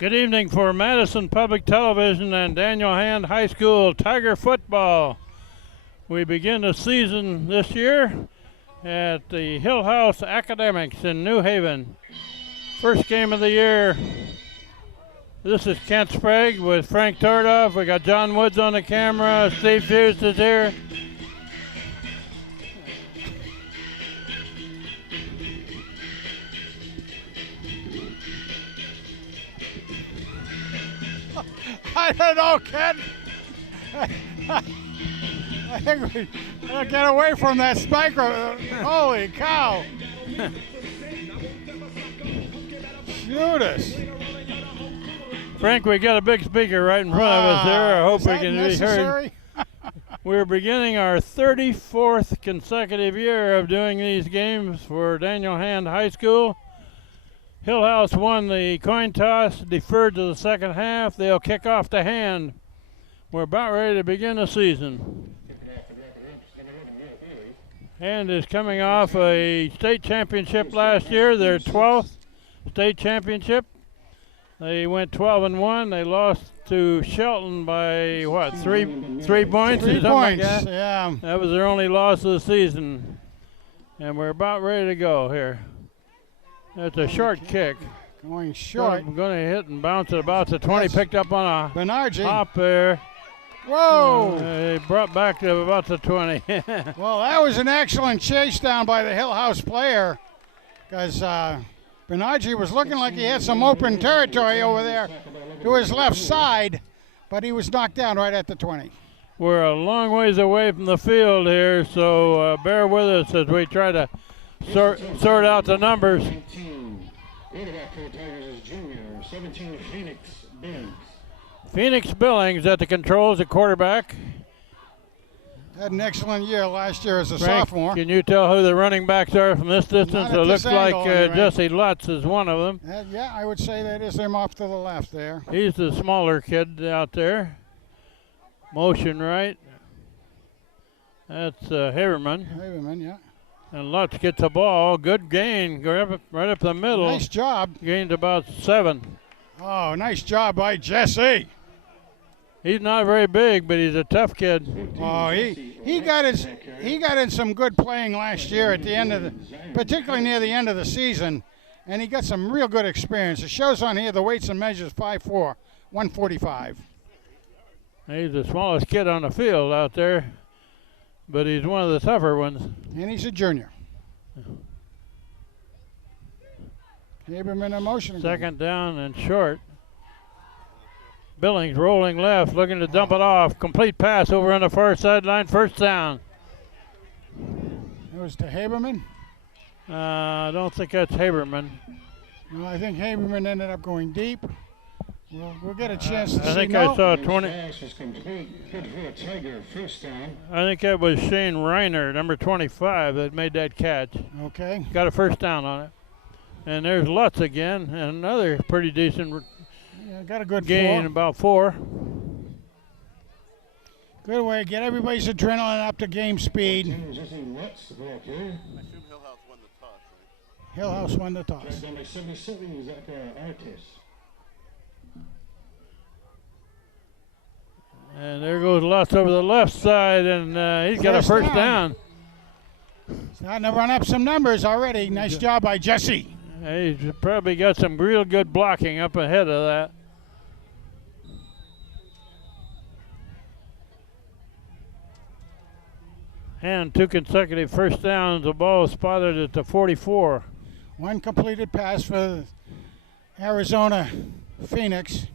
Good evening for Madison Public Television and Daniel Hand High School Tiger Football. We begin the season this year at the Hillhouse Academics in New Haven. First game of the year. This is Kent Sprague with Frank Tordoff. We got John Woods on the camera. Steve Fuse is here. I don't know, Ken. I think we gotta get away from that spiker. Holy cow. Shoot us. Frank, we got a big speaker right in front of us there. I hope we can be heard. We're beginning our 34th consecutive year of doing these games for Daniel Hand High School. Hillhouse won the coin toss, deferred to the second half. They'll kick off the Hand. We're about ready to begin the season. Hand is coming off a state championship last year, their 12th state championship. They went 12-1. They lost to Shelton by what? Three points? 3 points, like that? yeah. That was their only loss of the season. And we're about ready to go here. That's a short kick. Going short. I'm going to hit and bounce it about the 20. Picked up on a Benarji. hop there. Whoa! He brought back to about the 20. Well, that was an excellent chase down by the Hillhouse player, because Benarji was looking like he had some open territory over there to his left side, but he was knocked down right at the 20. We're a long ways away from the field here, so bear with us as we try to sort out the numbers. 17, Phoenix Billings. Phoenix Billings at the controls at quarterback. Had an excellent year last year as a Frank, sophomore. can you tell who the running backs are from this distance? Not It at looks this like angle, anyway. Jesse Lutz is one of them. Yeah, I would say that is him off to the left there. He's the smaller kid out there. Motion right. That's Haberman. Haberman, yeah. And Lutz gets the ball. Good gain. Right up the middle. Nice job. Gained about 7. Oh, nice job by Jesse. He's not very big, but he's a tough kid. Oh, he got in some good playing last year at the end of particularly near the end of the season, and he got some real good experience. It shows on here the weights and measures 5'4", 145. He's the smallest kid on the field out there, but he's one of the tougher ones. And he's a junior. Haberman in motion. Second down and short. Billings rolling left, looking to dump it off. Complete pass over on the far sideline. First down. It was to Haberman. I don't think that's Haberman. Well, I think Haberman ended up going deep. We'll get a chance to see. I think I saw 20. Pass was complete. Good for a Tiger. First down. I think that was Shane Reiner, number 25, that made that catch. Okay. Got a first down on it. And there's Lutz again, and another pretty decent Got a good gain, about 4. Good way. Get everybody's adrenaline up to game speed. Jesse Lutz, the ball carrier. I assume Hillhouse won the toss, right? Hillhouse won the toss. Right down by 77 is Zach Artis. And there goes Lutz over the left side, and he's got a first down. Starting to run up some numbers already. Nice job by Jesse. He's probably got some real good blocking up ahead of that. And 2 consecutive first downs. The ball spotted at the 44. One completed pass for Arizona Phoenix.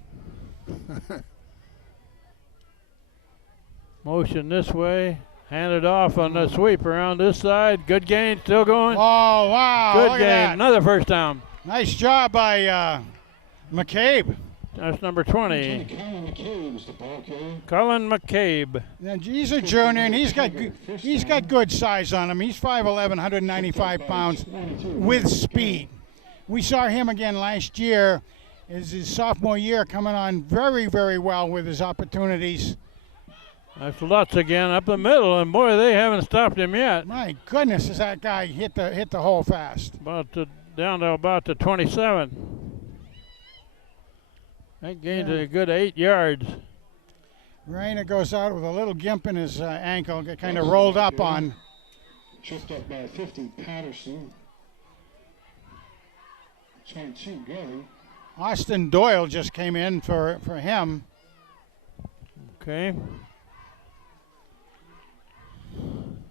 Motion this way. Handed off on the sweep around this side. Good gain, still going. Oh, wow. Good Look gain, at that. another first down. Nice job by McCabe. That's number 20. Colin McCabe's the ball carrier. Colin McCabe. And he's a junior, and he's got good size on him. He's 5'11", 195 pounds with speed. We saw him again last year as his sophomore year, coming on very, very well with his opportunities. That's Lutz again up the middle, and boy, they haven't stopped him yet. My goodness, does that guy hit the hole fast. Down to about the 27. That gained a good 8 yards. Raina goes out with a little gimp in his ankle, get kind of rolled up on. Tripped up by 50, Patterson. 22, Gully. Austin Doyle just came in for him. Okay.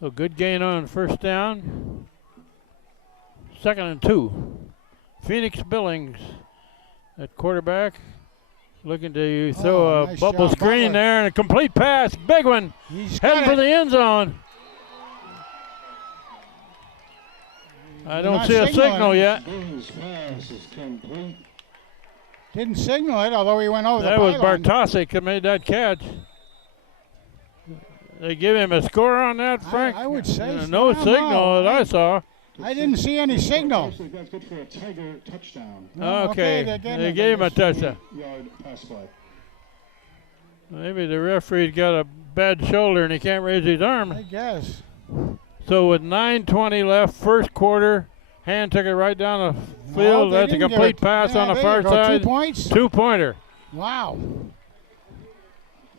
A good gain on first down. 2nd and 2. Phoenix Billings at quarterback. Looking to throw a nice bubble job, screen Butler. there and a complete pass. Big one. He's Heading got for it. the end zone. I don't not see a signaling. signal yet. Billings pass is complete. Didn't signal it, although he went over That the was pylon. Bartosik that made that catch. They give him a score on that, Frank? I would say so. No I don't signal know. that I saw. I didn't see any signal. Actually, that's good for a Tiger touchdown. Okay, they gave him a touchdown. Yard pass play. Maybe the referee's got a bad shoulder and he can't raise his I arm. guess. So with 9:20 left, first quarter, Hand took it right down the field. they That's a didn't give complete it- pass yeah, on the there far you go. side. 2 points? 2-pointer. Wow.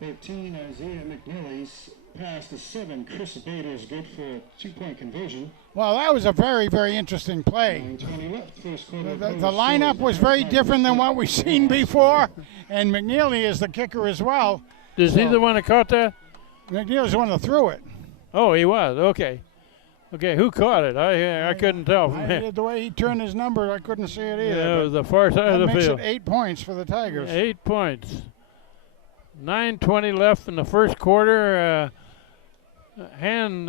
13, Isaiah McNally's pass to 7. Chris Bader's good for a 2-point conversion. Well, that was a very, very interesting play. 9:20 left, first quarter. The lineup was very different than what we've seen before, and McNeely is the kicker as well. Is he the one that caught that? McNeely's the one that threw it. Oh, he was. Okay. Okay, who caught it? I couldn't tell from here. The way he turned his number, I couldn't see it either. Yeah, it but was the far side that of the makes field. it 8 points for the Tigers. 8 points. 9:20 left in the first quarter. Hand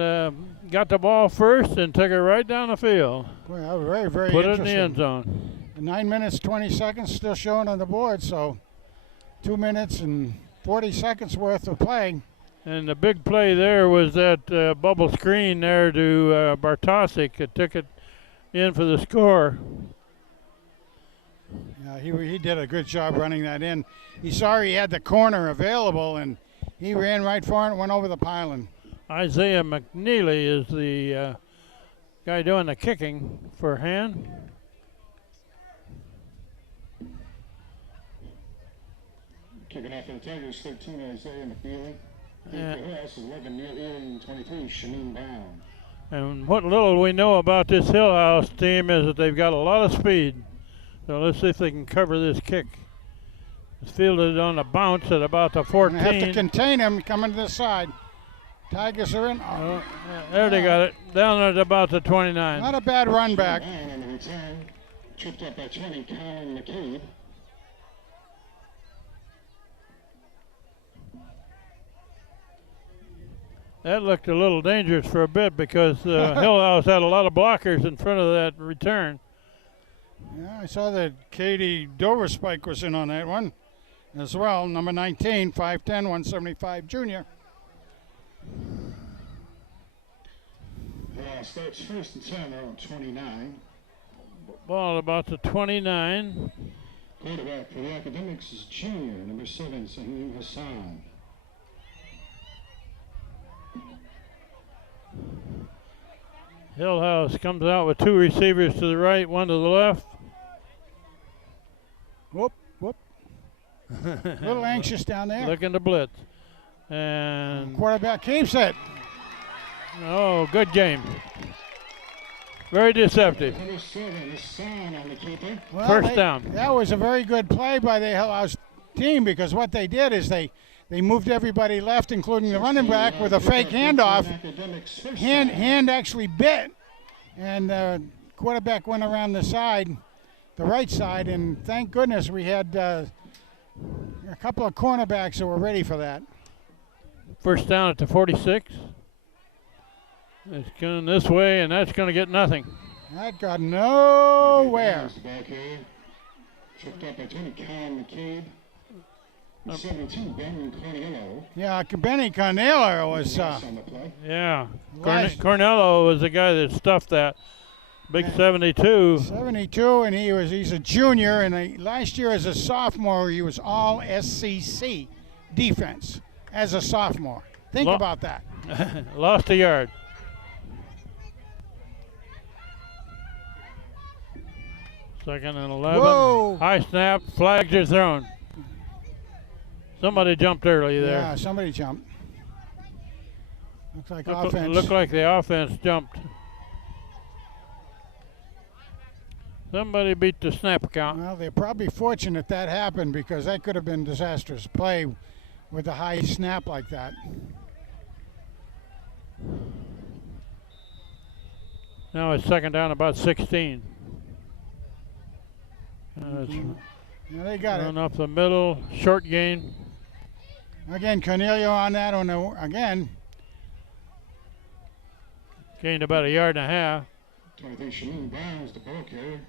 got the ball first and took it right down the field. Boy, that was very, very Put it in interesting. the end zone. 9 minutes, 20 seconds still showing on the board, so 2 minutes and 40 seconds worth of play. And the big play there was that bubble screen there to Bartosik that took it in for the score. Yeah, he did a good job running that in. He saw he had the corner available, and he ran right for it and went over the pylon. Isaiah McNeely is the guy doing the kicking for Hand. Kicking off for the Tigers, 13, Isaiah McNeely. Yeah. Hillhouse, 11, Neil Ewing, 23, Shaneen Brown. And what little we know about this Hillhouse team is that they've got a lot of speed. So let's see if they can cover this kick. It's fielded on a bounce at about the 14. They have to contain him coming to the side. Tigers are in. Oh, there they got it. Down at about the 29. Not a bad run back. Brown on the return. Tripped up by 20, Colin McCabe. That looked a little dangerous for a bit because Hillhouse had a lot of blockers in front of that return. Yeah, I saw that Katie Doverspike was in on that one as well. Number 19, 5'10", 175 junior. Starts first and 10 on 29. Ball about the 29. Quarterback for the Academics is junior, number 7, Saheem Hassan. Hillhouse comes out with 2 receivers to the right, 1 to the left. Whoop, whoop. A little anxious down there. Looking to blitz. And, Quarterback keeps it. oh, good game. Very deceptive. Number 7, Hassan on the keeper. Well, First down. That was a very good play by the Hillhouse team because what they did is they moved everybody left, including the running back, with a fake handoff. Academics first Hand, down. hand actually bit, and quarterback went around the side, the right side, and thank goodness we had a couple of cornerbacks that were ready for that. First down at the 46. It's going this way, and that's going to get nothing. That got nowhere. The ball carrier. Tripped up by 20, Colin McCabe. 72, Ben Corniello. Yeah, Benny Carnello was On the play. Yeah. Last- Cornello was the guy that stuffed that. Big 72. 72, and he's a junior, and last year as a sophomore he was all SEC defense as a sophomore. Think Lo- about that. Lost a yard. Second and 11. Whoa. High snap. Flags are thrown. Somebody jumped early there. Yeah, somebody jumped. Looks like offense. Looked like the offense jumped. Somebody beat the snap count. Well, they're probably fortunate that happened because that could have been disastrous play with a high snap like that. Now it's second down, about 16. Yeah, they got Run it. up the middle, short gain. Again, Cornelio on that again. Gained about a yard and a half. 23, Shameen Brown's the ball carrier.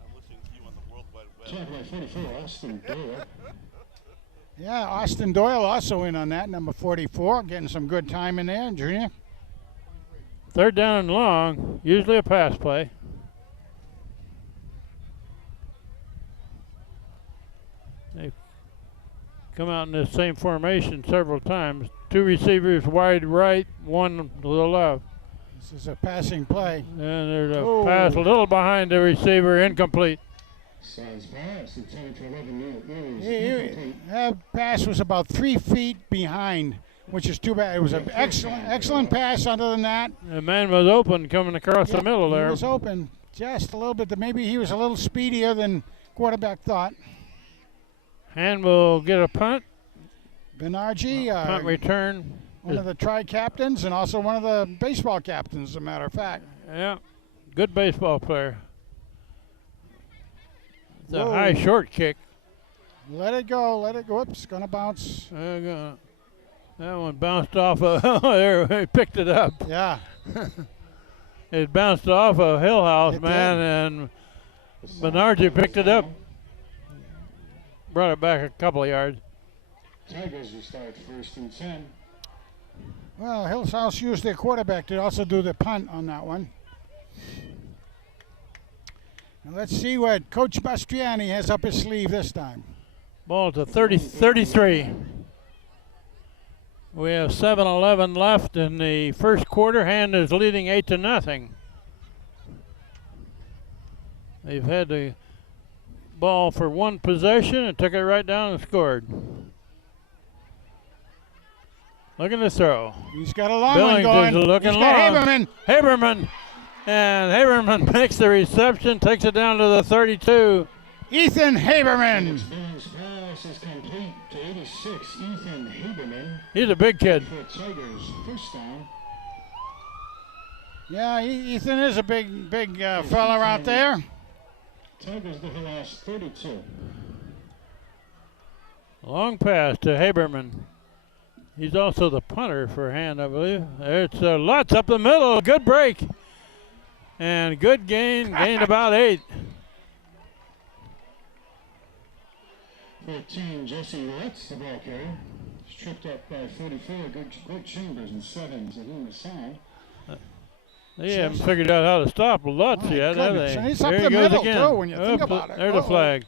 I'm listening to you on the World Wide Web. Tackle by 44, Austin Doyle. Yeah, Austin Doyle also in on that, number 44, getting some good time in there, Junior. Third down and long, usually a pass play. They've come out in the same formation several times. Two receivers wide right, one to the left. This is a passing play. And there's a pass a little behind the receiver, incomplete. Size pass, intended for 11 yards. That pass was about 3 feet behind, which is too bad. It was an excellent pass other than that. The man was open coming across the middle there. He was open just a little bit. Maybe he was a little speedier than quarterback thought. Hand will get a punt. Benarji, Punt return. one of the tri-captains and also one of the baseball captains, as a matter of fact. Yeah, good baseball player. It's a Whoa. high short kick. Let it go. Whoops, going to bounce. That one bounced off of, there, he picked it up. Yeah. It bounced off of Hillhouse, It man, and Benarji picked it up. Brought it back a couple of yards. Tigers will start 1st and 10. Well, Hillhouse used their quarterback to also do the punt on that one. Now let's see what Coach Bastiani has up his sleeve this time. Ball to 33. We have 7:11 left in the first quarter. Hand is leading 8-0. They've had the ball for one possession and took it right down and scored. Looking to throw. He's got a long Billings one going. is looking He's got long. Haberman. Haberman. And Haberman makes the reception, takes it down to the 32. Ethan Haberman. Billings pass is complete to 86, Ethan Haberman. He's a big kid. For Tigers, 1st down. Yeah, Ethan is a big fella out there. Tigers to the last 32. Long pass to Haberman. He's also the punter for Hand, I believe. There's Lutz up the middle. Good break. And good gain. Gained about 8. 14, Jesse Lutz, the ball carrier. Tripped up by 44, Greg Chambers and 7, Zahim Hassan. They haven't figured out how to stop Lutz My yet, have goodness. they? And he's up There the he goes middle, again. too, when you think Up about it. There's the Uh-oh. flag.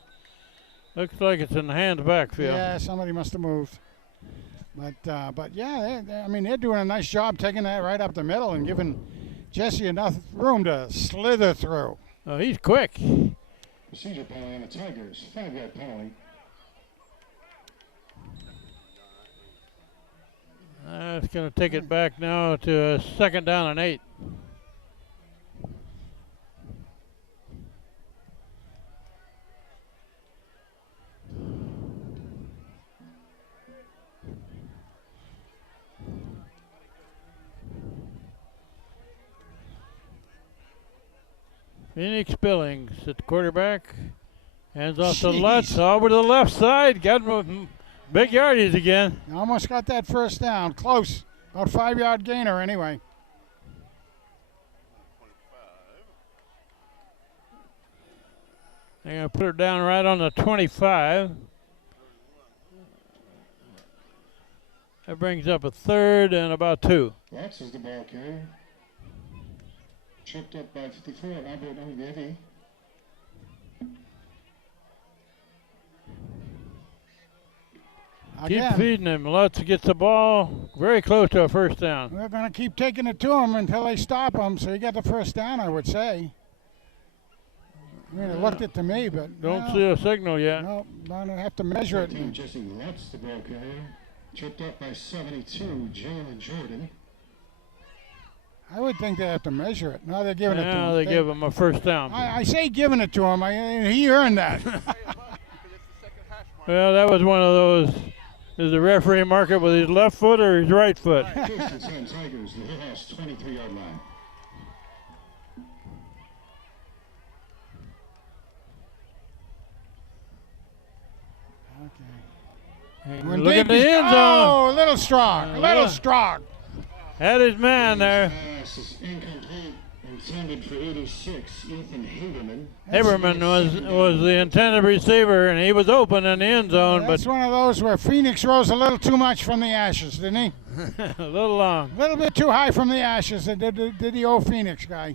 Looks like it's in the Hand's backfield. Yeah, somebody must have moved. But yeah, they're doing a nice job taking that right up the middle and giving Jesse enough room to slither through. Oh, he's quick. Procedure penalty on the Tigers, 5-yard penalty. It's going to take it back now to a 2nd down and 8. Phoenix Billings at the quarterback. Hands off to Jeez. Lutz over to the left side. Got him big yardage again. Almost got that first down. Close. About 5-yard gainer anyway. They're going to put her down right on the 25. That brings up a 3rd and about 2. Lutz is the ball carrier. Tripped up by 54, Albert Ongevi. Keep Again, feeding him. Lutz gets the ball very close to a first down. we're going to keep taking it to him until they stop him, so you get the first down, I would say. I mean, it looked it to me, but Don't no, see a signal yet. no, going to have to measure it. Team Jesse Lutz, the ball carrier. Tripped up by 72, Jalen Jordan. I would think they have to measure it. No, they're giving it to him. Now they give him a first down. I say giving it to him. He earned that. Well, that was one of those. Does the referee mark it with his left foot or his right foot? First and 10 Tigers, the Hillhouse 23-yard line. Look at the end zone. Oh, a little strong. A little strong. Had his man there. Pass is incomplete. Intended for 86, Ethan Haberman. Haberman was the intended receiver, and he was open in the end zone, That's one of those where Phoenix rose a little too much from the ashes, didn't he? but a little long. A little bit too high from the ashes, did the old Phoenix guy.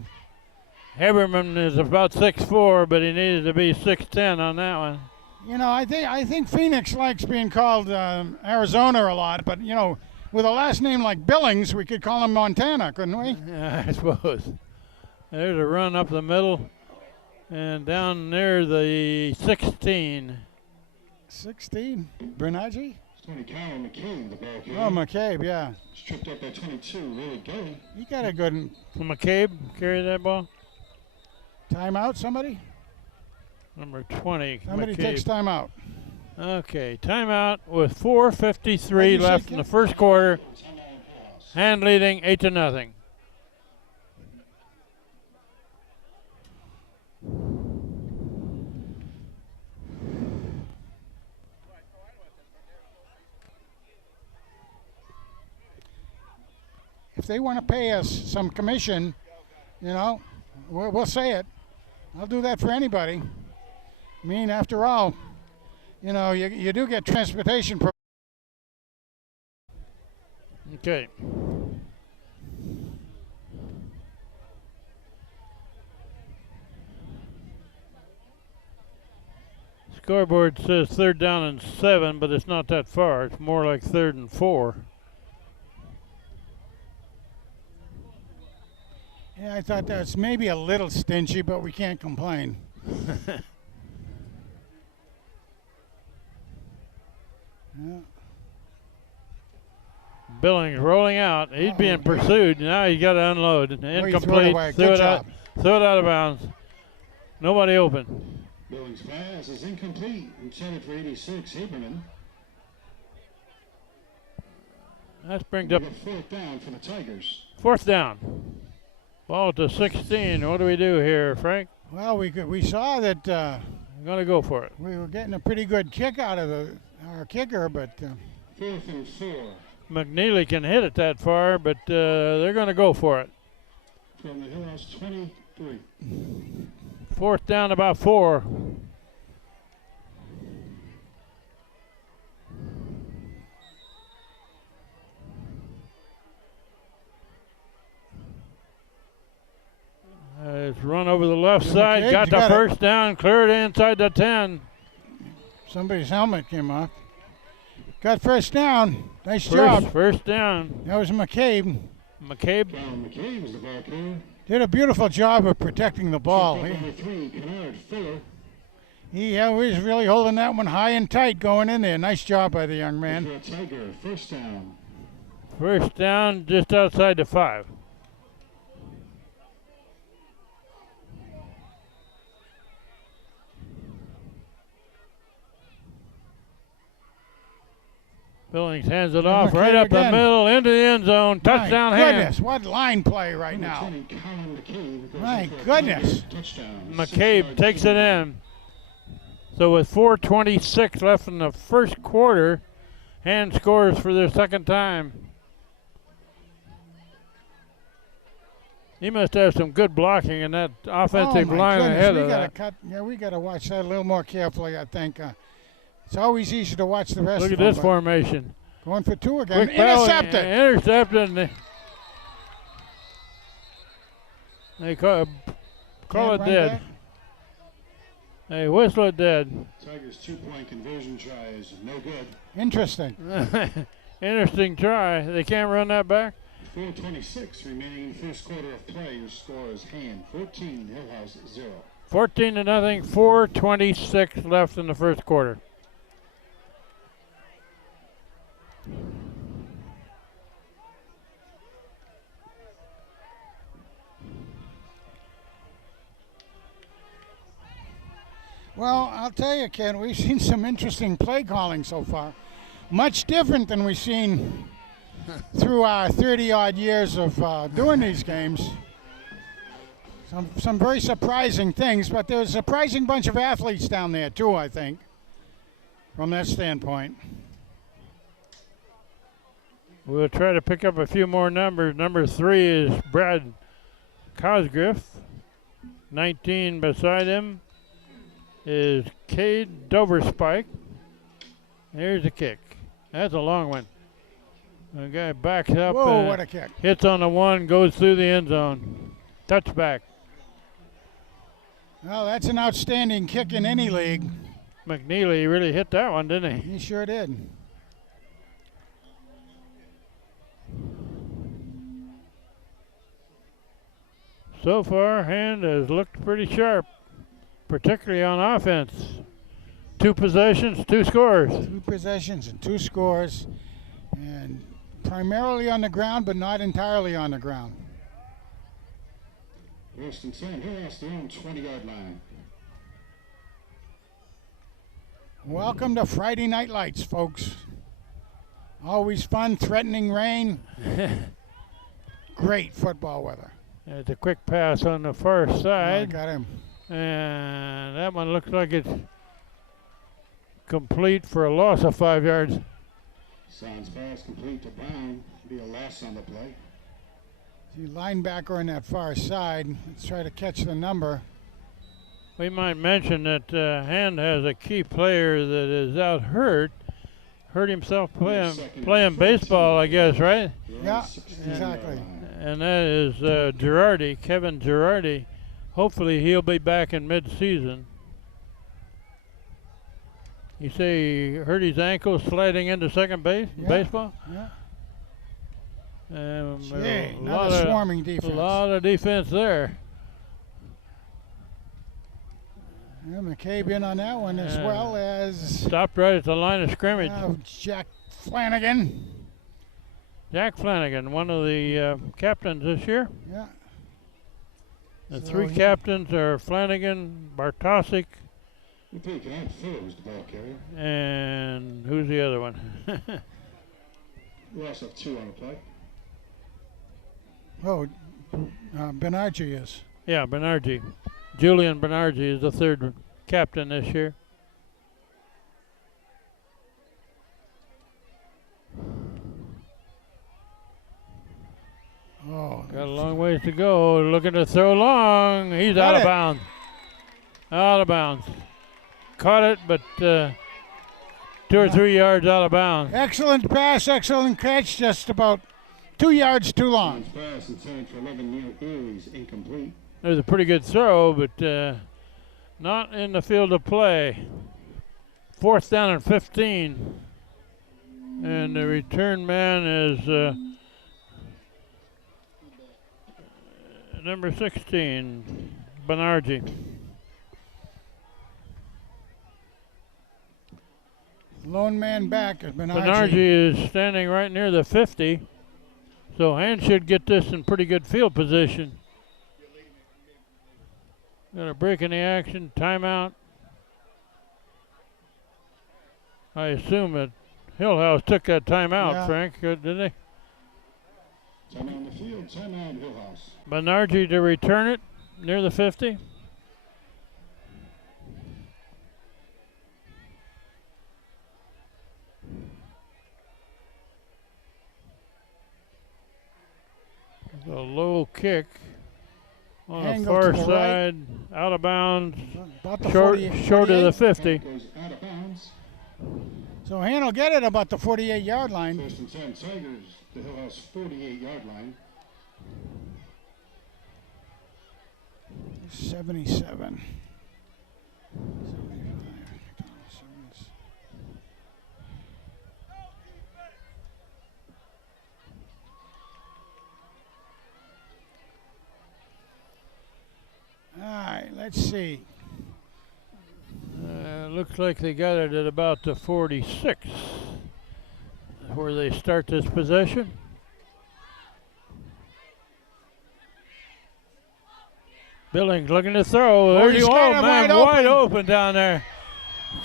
Haberman is about 6'4", but he needed to be 6'10" on that one. You know, I think Phoenix likes being called Arizona a lot, but you know, with a last name like Billings, we could call him Montana, couldn't we? Yeah, I suppose. There's a run up the middle and down near the 16. 16, Bernaggi? Tony Callum McCabe, the ball carrier. Oh, McCabe, yeah. Tripped up by 22, really good. He got a good McCabe carry that ball. timeout. Somebody? Number 20. Somebody McCabe. takes timeout. Okay, timeout with 4:53 left in the first quarter. Hand leading 8-0. If they want to pay us some commission, you know, we'll say it. I'll do that for anybody. I mean, after all, you know, you do get transportation. Okay. Scoreboard says 3rd down and 7, but it's not that far. It's more like 3rd and 4. Yeah, I thought that's maybe a little stingy, but we can't complain. Yeah. Billings rolling out. He's being pursued. Now he's got to unload. Incomplete. Threw it out. Throw it out of bounds. Nobody open. Billings' pass is incomplete. Intended for 86, Haberman. That brings up 4th down for the Tigers. 4th down. Ball to 16. What do we do here, Frank? Well, we saw that We're going to go for it. we were getting a pretty good kick out of our kicker, but 4th and 4. McNeely can hit it that far, but they're going to go for it. From the Hillhouse 23. 4th down, about 4. It's run over the left side, McCabe's got the got it. first down, cleared inside the 10. somebody's helmet came off. Got first down. Nice job. First down. That was McCabe. McCabe. Callum McCabe is the ball carrier. Did a beautiful job of protecting the ball. Tripped up number 3, Kennard Fuller. He was really holding that one high and tight going in there. Nice job by the young man. For a Tiger, first down. First down, just outside the 5. Billings hands it off McCabe right up again. the middle into the end zone. Touchdown My hand. goodness, what line play right Number now. 20, Callum McCabe goes My in for a goodness. Tiger touchdown. 6 McCabe yards takes to it the in. So with 4:26 left in the first quarter, Hand scores for their second time. He must have some good blocking in that offensive line ahead of that. We got to watch that a little more carefully, I think. It's always easy to watch the rest Look of at them. this formation. Going for 2 again. Quick foul, Intercepted. Intercepted. They call it Can't run dead. back. They whistle it dead. Tigers' 2-point conversion try is no good. Interesting. Interesting try. They can't run that back. 4:26 remaining in the first quarter of play. Your score is Hand 14, Hillhouse 0. 14-0. 4:26 left in the first quarter. tell you, Ken, we've seen some interesting play calling so far. Much different than we've seen through our 30-odd years of doing these games. Some very surprising things, but there's a surprising bunch of athletes down there, too, I think, from that standpoint. We'll try to pick up a few more numbers. Number 3 is Brad Cosgriff. 19 beside him is Cade Doverspike. Here's the kick. That's a long one. The guy backs up. Whoa, what a kick. Hits on the one, goes through the end zone. Touchback. Well, that's an outstanding kick in any league. McNeely really hit that one, didn't he? He sure did. So far, Hand has looked pretty sharp, particularly on offense. 2 possessions, 2 scores. 2 possessions and 2 scores, and primarily on the ground, but not entirely on the ground. First and 10, Hillhouse, their own 20-yard line. Welcome to Friday Night Lights, folks. Always fun, threatening rain. Great football weather. It's a quick pass on the far side. Got him. And that one looks like it's complete for a loss of 5 yards. Sounds pass complete to Brown. Be a loss on the play. The linebacker on that far side. Let's try to catch the number. We might mention that Hand has a key player that is out hurt himself playing baseball, I guess, right? Yeah, exactly. And that is Girardi, Kevin Girardi. Hopefully he'll be back in mid-season. You say he hurt his ankle sliding into second base, baseball? Yeah. A not a swarming defense. A lot of defense there. Yeah, McCabe in on that one as well as... Stopped right at the line of scrimmage. Jack Flanagan. Jack Flanagan, one of the captains this year. Yeah. The 3 captains are Flanagan, Bartosik, and who's the other one? We also have 2 on the play. Oh, Benarji is. Yeah, Benarji. Julian Benarji is the 3rd captain this year. Oh, got a long ways to go. Looking to throw long. He's out of bounds. Out of bounds. Caught it, but 2 or 3 yards out of bounds. Excellent pass, excellent catch. Just about 2 yards too long. Pass intended for 11 near Aries, incomplete. It was a pretty good throw, but not in the field of play. 4th down and 15. And the return man is number 16, Benarji. Lone man back is Benarji. Benarji is standing right near the 50. So Hand should get this in pretty good field position. Got a break in the action, timeout. I assume that Hillhouse took that timeout, Frank, didn't they? Timeout on the field, timeout Hillhouse. Benarji to return it near the 50. A low kick on the far side, out of bounds, short of the 50. Goes out of bounds. So Han will get it about the 48-yard line. First and 10, Tigers, the Hillhouse 48-yard line. 77. All right, let's see. Looks like they got it at about the 46, where they start this possession. Billings looking to throw. There's he's wide open down there.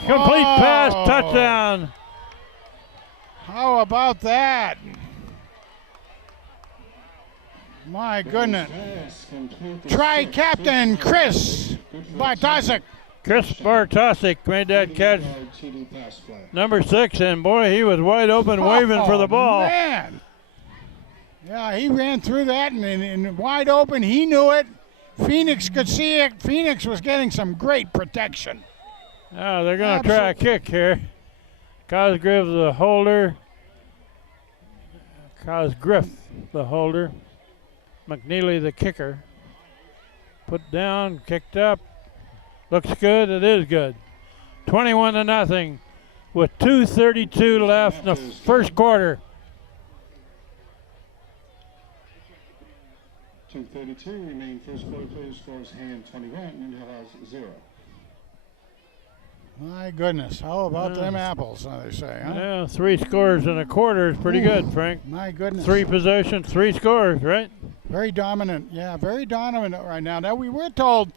Complete pass, Oh. touchdown. How about that? My goodness. Pass complete to Try six. Captain Chris Bartosik. Chris Bartosik made that catch. 50-yard TD pass play. Number 6, and boy, he was wide open, waving for the ball. Man. Yeah, he ran through that and wide open. He knew it. Phoenix could see it. Phoenix was getting some great protection. Oh, they're going to try a kick here. Cosgrove the holder. Cosgriff the holder. McNeely the kicker. Put down, kicked up. Looks good. It is good. 21-0 with 2:32 left in the first quarter. 2:32 remain. First quarter plays scores Hand 21 and Hillhouse 0. My goodness. How about them apples, they say, huh? Yeah, 3 scores in a quarter is pretty good, Frank. My goodness. 3 possessions, 3 scores, right? Very dominant. Yeah, very dominant right now. Now, we were told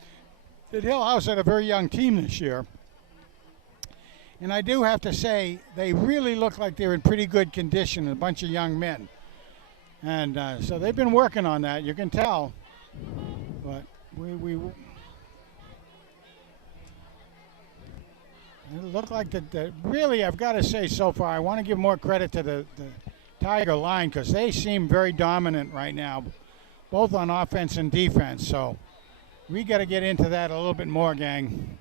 that Hillhouse had a very young team this year. And I do have to say, they really look like they're in pretty good condition, a bunch of young men. And so they've been working on that, you can tell. But we it looked like really, I've got to say so far, I want to give more credit to the Tiger line because they seem very dominant right now, both on offense and defense. So we got to get into that a little bit more, gang.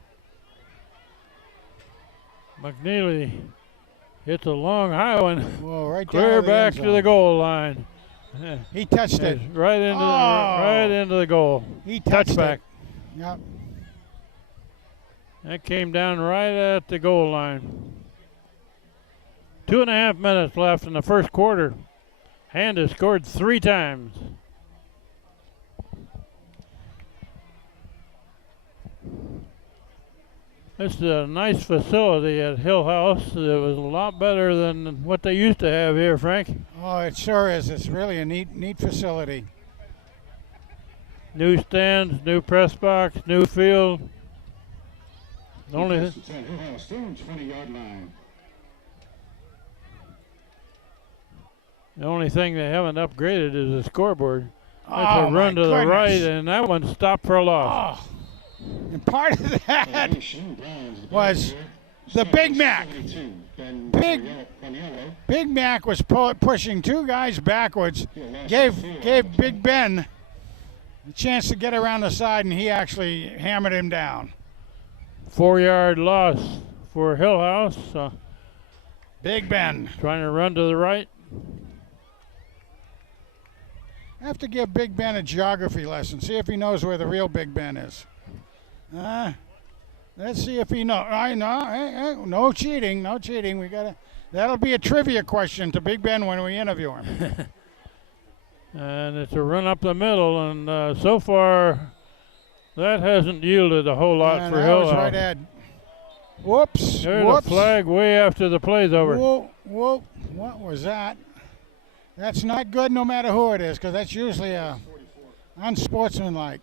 McNeely hits a long high one. Whoa, right Clear down back the to the goal line. He touched it. Right into the goal. He touched Touchback. it. Yep. That came down right at the goal line. 2.5 minutes left in the first quarter. Hand has scored 3 times. This is a nice facility at Hillhouse. It was a lot better than what they used to have here, Frank. Oh, it sure is. It's really a neat facility. New stands, new press box, new field. The only Hillhouse still on 20-yard line. The only thing they haven't upgraded is the scoreboard. That's Oh, a run my to the goodness. right, and that one stopped for a loss. Oh. And part of that was the Big Mac. Big Mac was pushing 2 guys backwards, gave Big Ben a chance to get around the side, and he actually hammered him down. 4-yard loss for Hillhouse. Big Ben. Trying to run to the right. I have to give Big Ben a geography lesson. See if he knows where the real Big Ben is. Let's see if he knows. I know. No cheating. No cheating. That'll be a trivia question to Big Ben when we interview him. And it's a run up the middle, and so far that hasn't yielded a whole lot for that Hillhouse. was right at. Whoops. There's Whoops. a flag way after the play's over. Whoa. What was that? That's not good no matter who it is, because that's usually unsportsmanlike.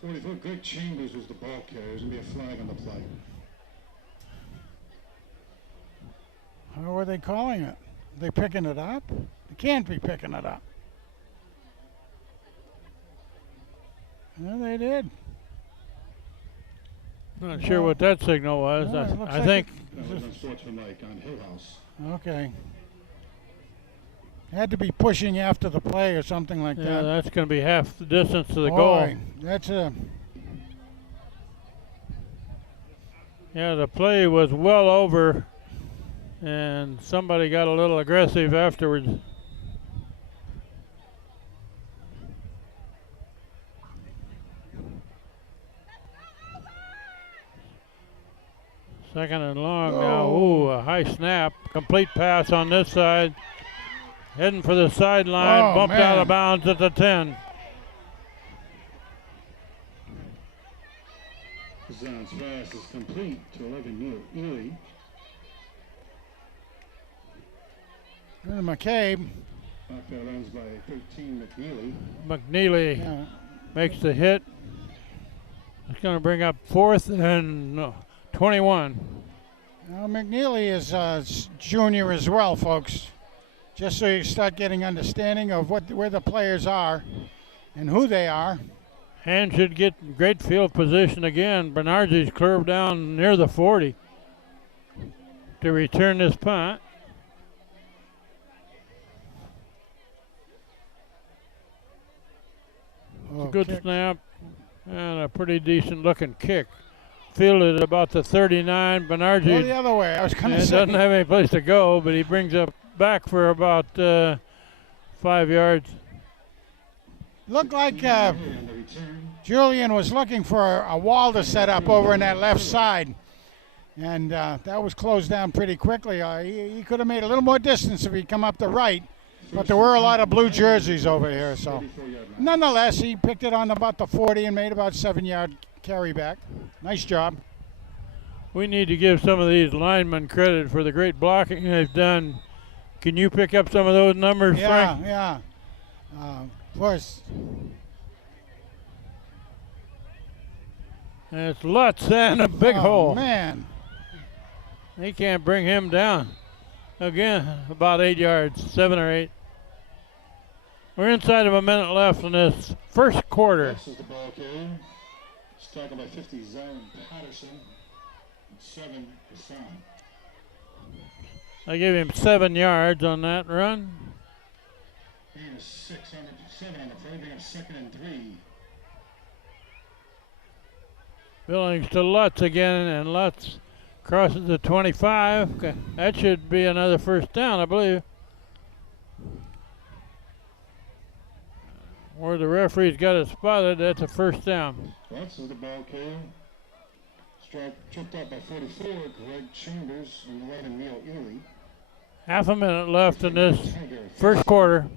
44. Greg Chambers was the ball carrier. There's going to be a flag on the play. How are they calling it? Are they picking it up? They can't be picking it up. No, they did. Not sure what that signal was. No, it looks I like think That was unsportsmanlike on Hillhouse. Okay. Had to be pushing after the play or something like yeah, that. that's going to be half the distance to the goal. Boy, that's a. Yeah, the play was well over, and somebody got a little aggressive afterwards. Second and long now. Ooh, a high snap. Complete pass on this side. Heading for the sideline. Bumped out of bounds at the 10. Zion's pass is complete to 11 Ely. McCabe. Backfield runs by 13 McNeely. McNeely makes the hit. It's going to bring up 4th and 21. Now, McNeely is junior as well, folks. Just so you start getting understanding of where the players are and who they are. Hand should get great field position again. Bernardi's curved down near the 40 to return this punt. Good kick. snap and a pretty decent looking kick. Fielded at about the 39. Bernardi Go the other way. I was going to say. doesn't have any place to go, but he brings up back for about 5 yards. Looked like Julian was looking for a wall to set up over in that left side. And that was closed down pretty quickly. He could have made a little more distance if he'd come up the right. But there were a lot of blue jerseys over here. So nonetheless, he picked it on about the 40 and made about 7-yard carry back. Nice job. We need to give some of these linemen credit for the great blocking they've done. Can you pick up some of those numbers, Frank? Yeah. Of course. It's Lutz and a big hole. Man. He can't bring him down. Again, about 8 yards, 7 or 8. We're inside of a minute left in this first quarter. This is the ball carrier. Started by 50, Zion Patterson. 7 Hassan. I gave him 7 yards on that run. Bringing a 7 on the play. Bringing a 2nd and 3. Billings to Lutz again, and Lutz crosses the 25. Okay. That should be another first down, I believe. Where the referee's got it spotted, that's a first down. This is the ball carrier. Tripped up by 44, Greg Chambers, and 11, Neil Erie. Half a minute left in this first quarter.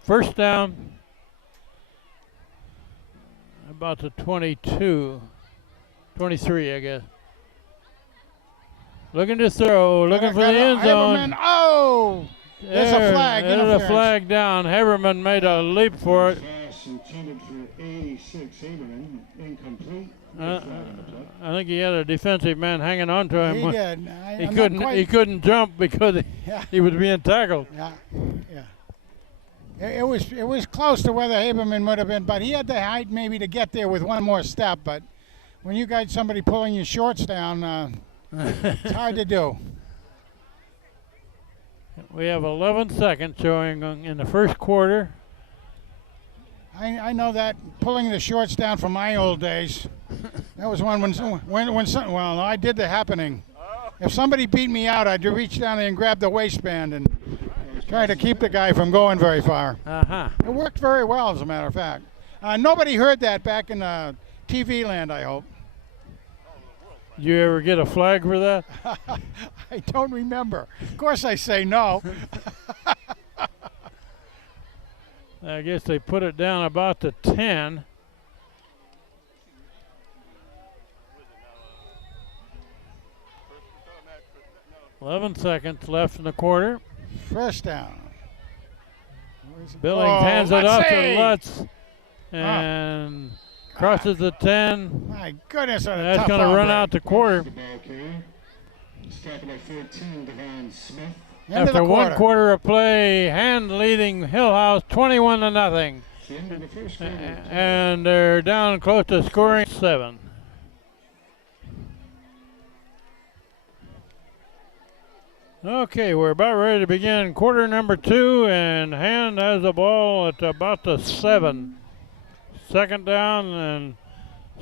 First down. About the 22. 23, I guess. Looking to throw, looking for the end zone. Oh! There's a flag. There's a flag down. Haberman made a leap for it. Pass intended for 86, Haberman, incomplete. I think he had a defensive man hanging on to him. He did. He couldn't jump because he was being tackled. Yeah. It was close to where the Haberman would have been, but he had the height maybe to get there with one more step. But when you got somebody pulling your shorts down, it's hard to do. We have 11 seconds showing in the first quarter. I know that pulling the shorts down from my old days. That was when some, well, I did the happening. If somebody beat me out, I'd reach down there and grab the waistband and try to keep the guy from going very far. It worked very well, as a matter of fact. Nobody heard that back in TV land, I hope. Did you ever get a flag for that? I don't remember. Of course I say no. I guess they put it down about the 10. No. 11 seconds left in the quarter. First down. Billings hands it off to Lutz and crosses the 10. My goodness, that's going to run out the quarter. Starting by 14, Devon Smith. After one quarter of play, Hand leading Hillhouse 21-0. And they're down close to scoring 7. Okay, we're about ready to begin quarter number 2, and Hand has the ball at about the 7. Second down and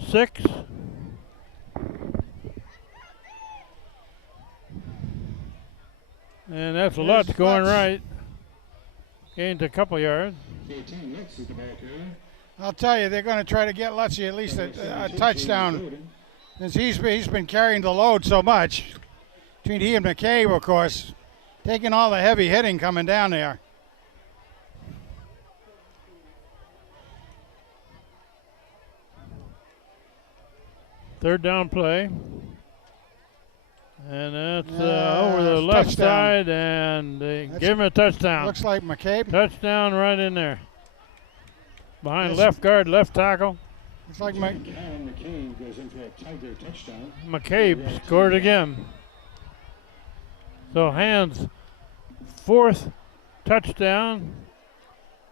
6. And that's Lutz going right. Gained a couple yards. I'll tell you, they're going to try to get Lutzy at least a touchdown, since he's been carrying the load so much. Between he and McCabe, of course, taking all the heavy hitting coming down there. Third down play. And that's over the left side, and they give him a touchdown. Looks like McCabe. Touchdown right in there. Behind left guard, left tackle. Looks like McCabe goes in for a Tiger touchdown. McCabe scored again. So Hand's 4th touchdown,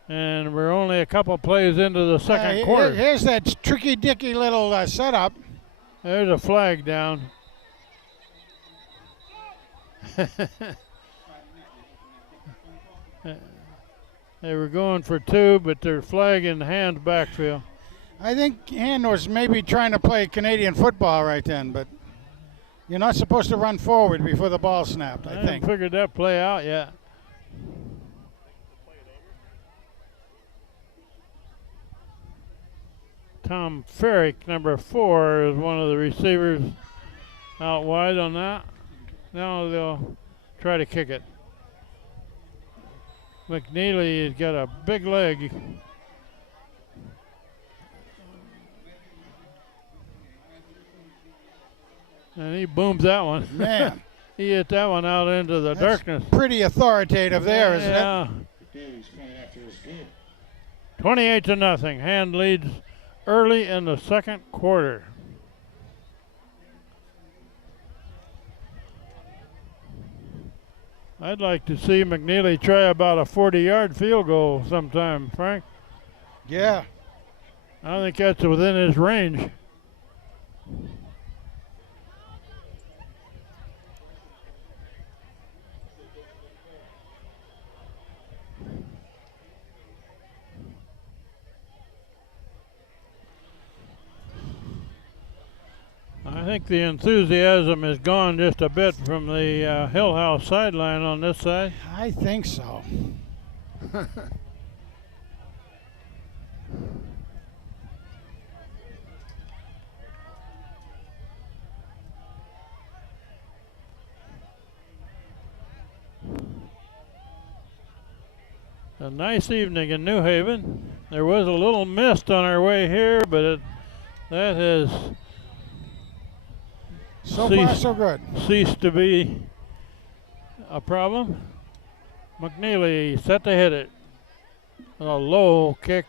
and we're only a couple plays into the second quarter. Here's that tricky dicky little setup. There's a flag down. They were going for 2, but they're flagging Hand's backfield. I think Hand was maybe trying to play Canadian football right then, but you're not supposed to run forward before the ball snapped, I think. haven't figured that play out yet. Tom Ferrick, number 4, is one of the receivers out wide on that. Now they'll try to kick it. McNeely has got a big leg. And he booms that one. Man. He hit that one out into the darkness. Pretty authoritative there, isn't it? Daly's coming after his good. 28-0. Hand leads early in the second quarter. I'd like to see McNeely try about a 40-yard field goal sometime, Frank. Yeah. I think that's within his range. I think the enthusiasm is gone just a bit from the Hillhouse sideline on this side. I think so. A nice evening in New Haven. There was a little mist on our way here, but that has So far, so good. ceased to be a problem. McNeely set to hit it. A low kick.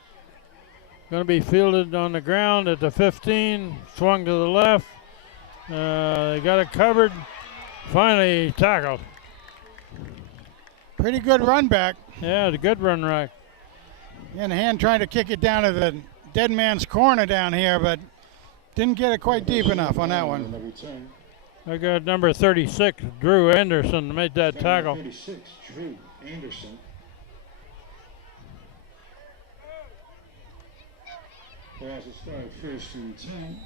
Going to be fielded on the ground at the 15. Swung to the left. They got it covered. Finally tackled. Pretty good run back. Yeah, it's a good run right. And Hand trying to kick it down to the dead man's corner down here, but didn't get it quite deep enough on that one. I got number 36, Drew Anderson, made that tackle. 36, Drew Anderson. As it started 1st and 10.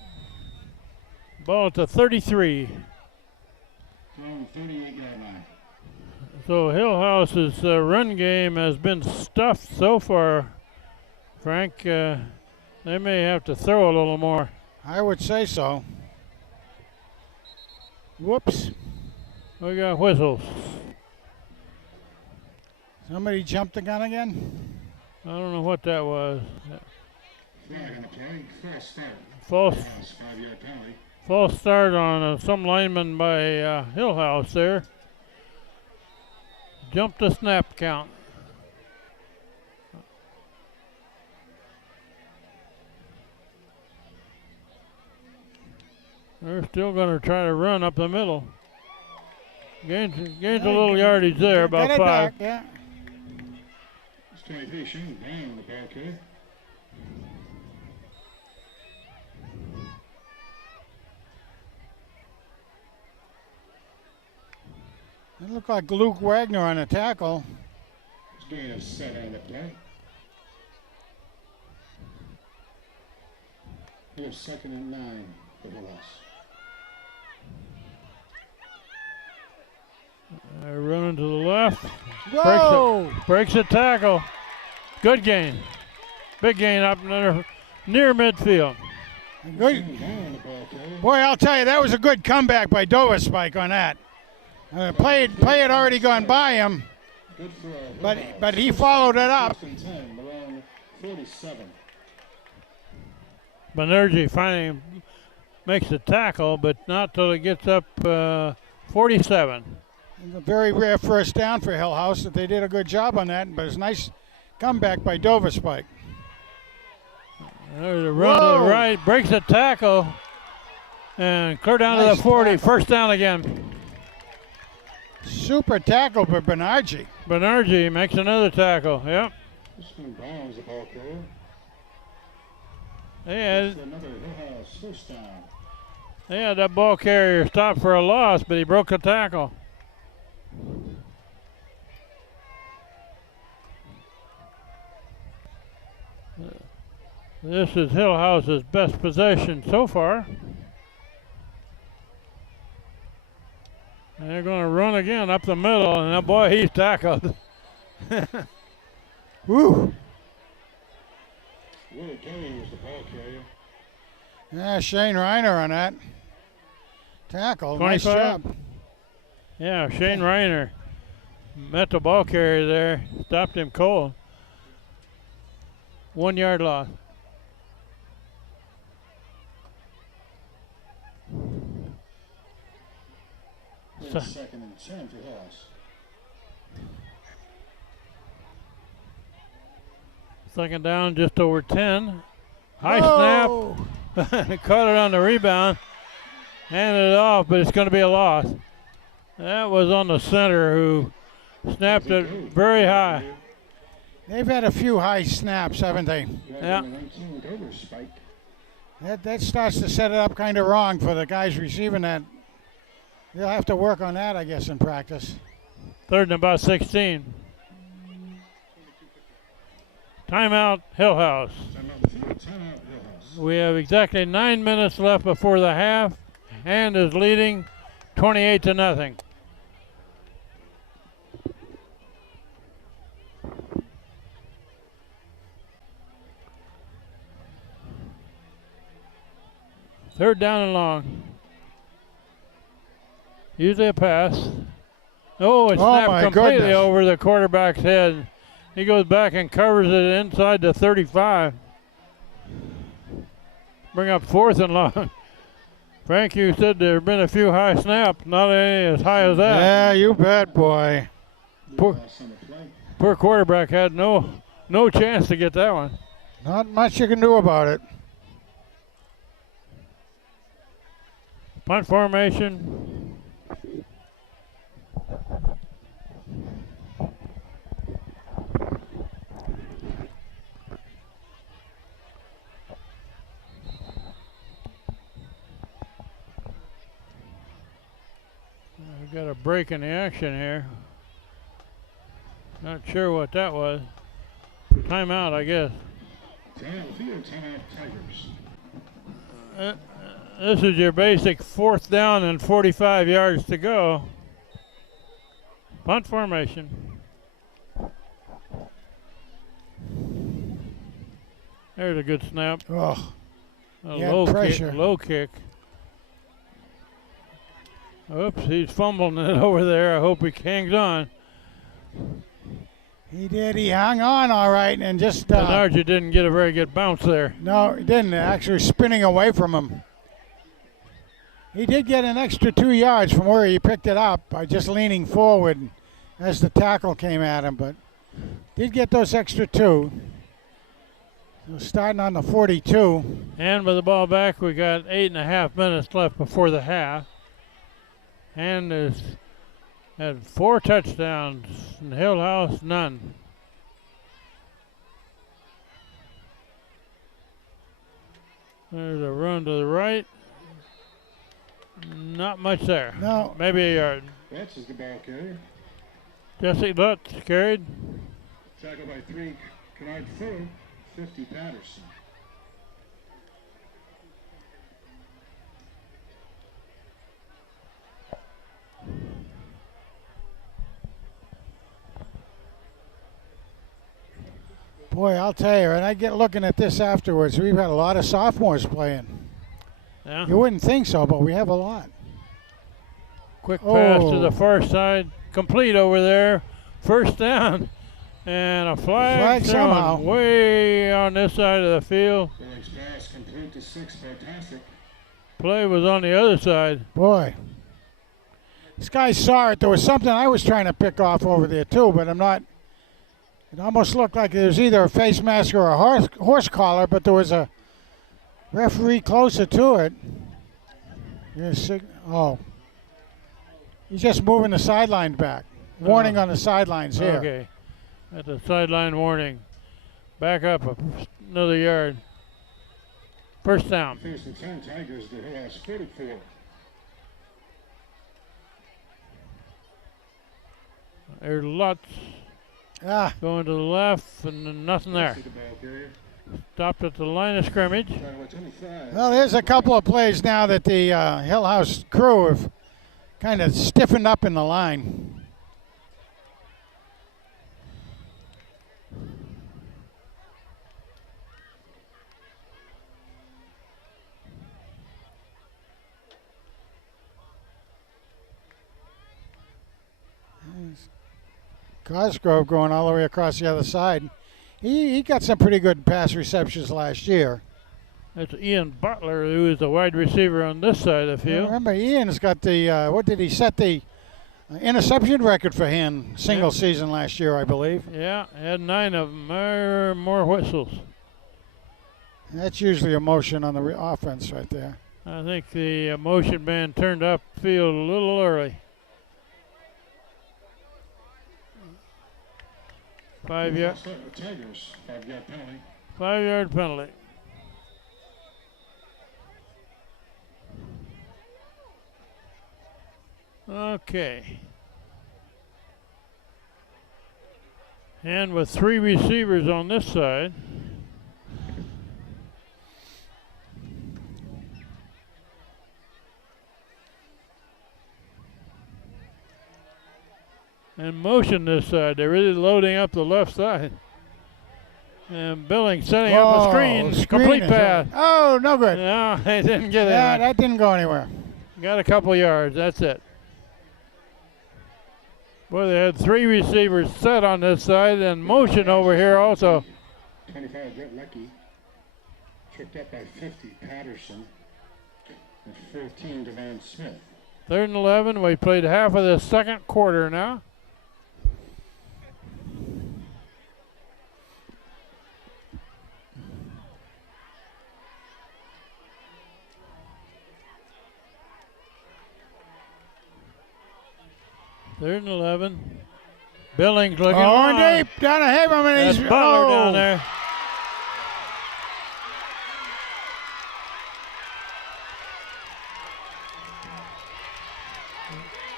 Ball at the 33. From 38-yard line. So Hillhouse's run game has been stuffed so far, Frank. They may have to throw a little more. I would say so. Whoops. We got whistles. Somebody jumped the gun again? I don't know what that was. Flag on the play. False start. False, Hillhouse, 5-yard penalty. false start on some lineman by Hillhouse there. Jumped the snap count. They're still going to try to run up the middle. Gains a little yardage there, about Get it 5. back, yeah. It's 23, Shane Brown on the ball carrier. It looked like Luke Wagner on a tackle. It's gain of 7 on the play. Here's 2nd and 9 for Hillhouse. They're running to the left. Whoa! Breaks a tackle. Good gain. Big gain up near midfield. Good. Shane Brown on the ball carrier. Boy, I'll tell you, that was a good comeback by Dover Spike on that. Play had already gone by him, Good for Hillhouse. but he followed it up. 1st and 10, around 47. Banerjee finally makes a tackle, but not till it gets up 47. A very rare first down for Hillhouse. That they did a good job on that, but it's a nice comeback by Dover Spike. There's a run to the right, breaks a tackle, and clear down to the 40. Tackle. First down again. Super tackle for Bernardi. Bernardi makes another tackle. Yep. Crispin Brown is the ball carrier. They Another Hillhouse first down. had that ball carrier stopped for a loss, but he broke a tackle. This is Hillhouse's best possession so far. And they're going to run again up the middle, and boy, he's tackled. Woo. Willie Kelly was the ball carrier. Yeah, Shane Reiner on that tackle. Nice 25. job. Yeah, Shane Reiner met the ball carrier there, stopped him cold. 1 yard loss. Second and 10 for Hillhouse. Second down, just over 10. High Oh. snap. Caught it on the rebound. Handed it off, but it's going to be a loss. That was on the center who snapped it very high. They've had a few high snaps, haven't they? Yeah. 19 with over spike. That starts to set it up kind of wrong for the guys receiving that. They'll have to work on that, I guess, in practice. Third and about 16. Timeout, Hillhouse. Timeout Hillhouse. We have exactly 9 minutes left before the half. Hand is leading 28-0. Third down and long. Usually a pass. Oh, it's Oh, snapped my completely goodness. over the quarterback's head. He goes back and covers it inside the 35. Bring up fourth and long. Frank, you said there have been a few high snaps, not any as high as that. Yeah, you bet, boy. Poor, poor quarterback had no chance to get that one. Not much you can do about it. Punt formation. We've got a break in the action here. Not sure what that was. Timeout, I guess. Timeout Tigers. This is your basic fourth down and 45 yards to go. Punt formation. There's a good snap. Oh, A Yeah, low pressure. kick. Low kick. Oops, he's fumbling it over there. I hope he hangs on. he did. He hung on all right and just. Bernardi didn't get a very good bounce there. No, he didn't. Actually spinning away from him. He did get an extra 2 yards from where he picked it up by just leaning forward as the tackle came at him, but did get those extra 2. So starting on the 42. And with the ball back, we got 8.5 minutes left before the half. And has had 4 touchdowns, and Hillhouse none. There's a run to the right. Not much there. No. Maybe a yard. That's the ball carrier. Jesse Lutz carried. Tackled by 3. Kennard Fuller. 50 Patterson. Boy, I'll tell you, and I get looking at this afterwards, we've had a lot of sophomores playing. Yeah. You wouldn't think so, but we have a lot. Quick pass to Oh. the far side. Complete over there. First down. And a flag thrown somehow. way on this side of the field. Billy's pass complete to 6. Fantastic. Play was on the other side. Boy. This guy saw it. There was something I was trying to pick off over there, too, but I'm not. It almost looked like there was either a face mask or a horse collar, but there was a Referee closer to it. Oh. He's just moving the sideline back. Warning on the sidelines here. Okay. At the sideline warning. Back up another yard. First down. First and 10 Tigers to Hillhouse 44. There's Lutz going to the left and then nothing there. Stopped at the line of scrimmage. Well, there's a couple of plays now that the Hillhouse crew have kind of stiffened up in the line. Cosgrove going all the way across the other side. He got some pretty good pass receptions last year. That's Ian Butler, who is the wide receiver on this side of the field. Remember, Ian's got the, what did he set the interception record for him single season last year, I believe. Yeah, had 9 of them, more whistles. That's usually a motion on the offense right there. I think the motion man turned upfield a little early. 5 yard. Tigers, 5-yard penalty. 5-yard penalty. Okay. And with 3 receivers on this side. And motion this side. They're really loading up the left side. And Billings setting up a screen. Complete pass. Oh, no good. No, they didn't get it. Yeah, that didn't go anywhere. Got a couple yards. That's it. Boy, they had 3 receivers set on this side and motion over here also. 25, Brett Lecky. Tripped up by 50, Patterson. And 14, Devon Smith. 3rd and 11. We played half of the second quarter now. Third and 11. Billings looking on deep down ahead of him, and That's he's Butler down there.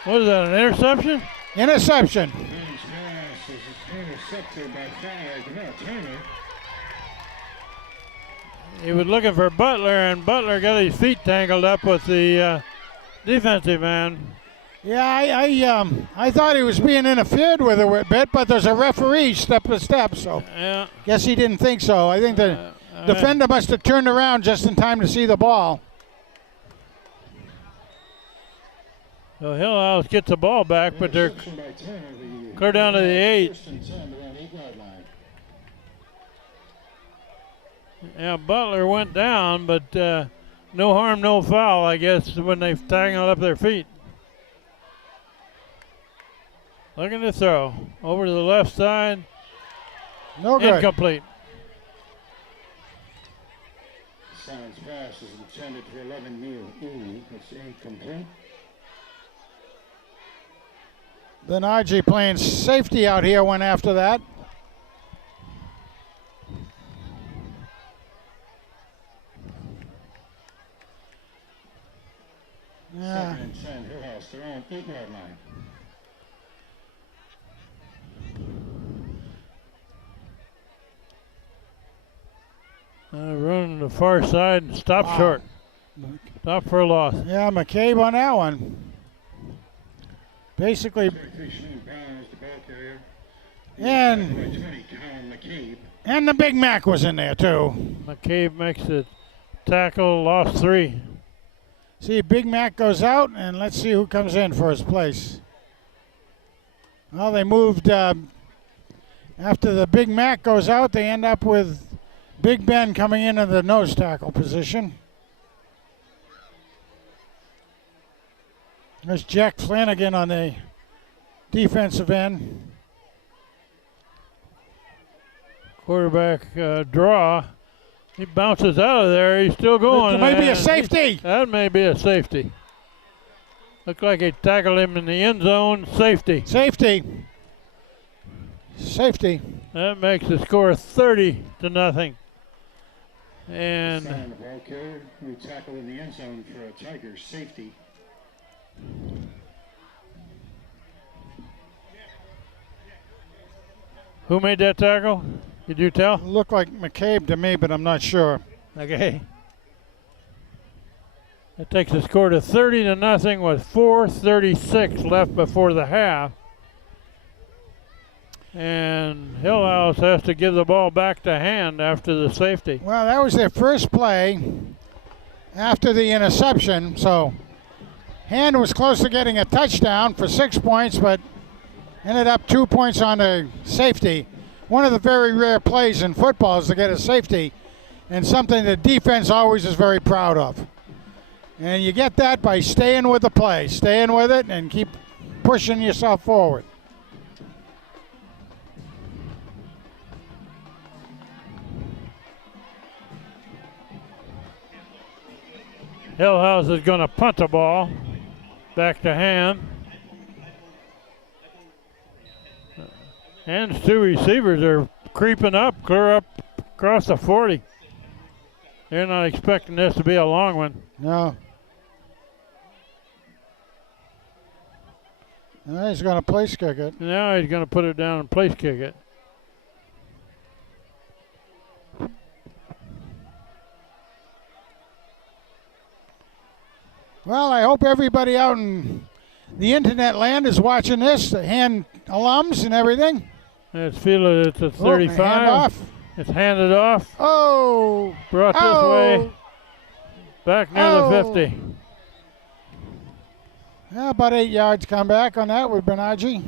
What is that, an interception? Interception. Billings pass is intercepted by Turner. He was looking for Butler, and Butler got his feet tangled up with the defensive man. Yeah, I thought he was being interfered with a bit, but there's a referee step to step, so Yeah. guess he didn't think so. I think the defender must have turned around just in time to see the ball. So Hillhouse gets the ball back, but they're clear down to the 8. First and 10 around 8-yard line. Yeah, Butler went down, but no harm, no foul, I guess, when they tangled up their feet. Looking to throw. Over to the left side. No good. Incomplete. Simon's pass is intended for 11 Neal. It's incomplete. Benarji playing safety out here went after that. Yeah. 2nd and 10, Hillhouse, their own 8-yard line. Running to the far side and stop short. Stop for a loss. Yeah, McCabe on that one. Basically, 33 Shane Brown is the ball carrier. and 20, Colin McCabe. and the Big Mac was in there too. McCabe makes the tackle, lost 3. See, Big Mac goes out, and let's see who comes in for his place. Well, they moved after the Big Mac goes out. They end up with Big Ben coming into the nose tackle position. There's Jack Flanagan on the defensive end. Quarterback draw He bounces out of there. He's still going. It may be a and safety. That may be a safety. Looked like he tackled him in the end zone. Safety. Safety. Safety. That makes the score 30-0. And Sign the ball carrier who tackled in the end zone for a Tigers safety. who made that tackle? Did you tell? Looked like McCabe to me, but I'm not sure. Okay. That takes the score to 30-0 with 4:36 left before the half. And Hillhouse has to give the ball back to Hand after the safety. Well, that was their first play after the interception, so Hand was close to getting a touchdown for 6 points, but ended up 2 points on a safety. One of the very rare plays in football is to get a safety, and something the defense always is very proud of. And you get that by staying with the play, staying with it, and keep pushing yourself forward. Hillhouse is going to punt the ball back to Hand. Hand's two receivers are creeping up, clear up across the 40. They're not expecting this to be a long one. No. Now he's going to place kick it. Now he's going to put it down and place kick it. Well, I hope everybody out in the internet land is watching this, the Hand alums and everything. Let's feel it. It's a 35. Hand off. It's handed off. Oh! Brought this way. Back near the 50. Yeah, about 8 yards come back on that with Bernardi.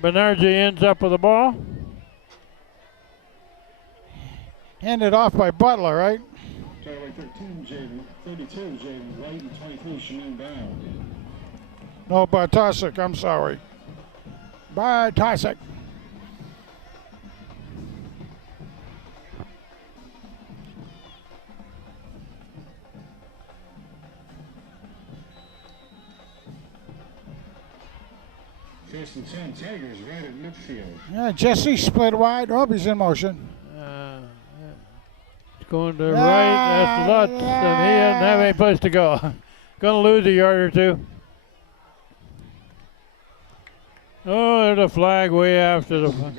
Bernardi ends up with the ball. Handed off by Butler, right? 13, Jaden. 32, Jaden White, and 23, Shameen Brown. No, Bartosik, I'm sorry. Bartosik. First and 10, Tigers right at midfield. Yeah, Jesse split wide. Oh, he's in motion. It's going to right. That's Lutz, and he doesn't have any place to go. Going to lose a yard or two. Oh, there's a flag way after the.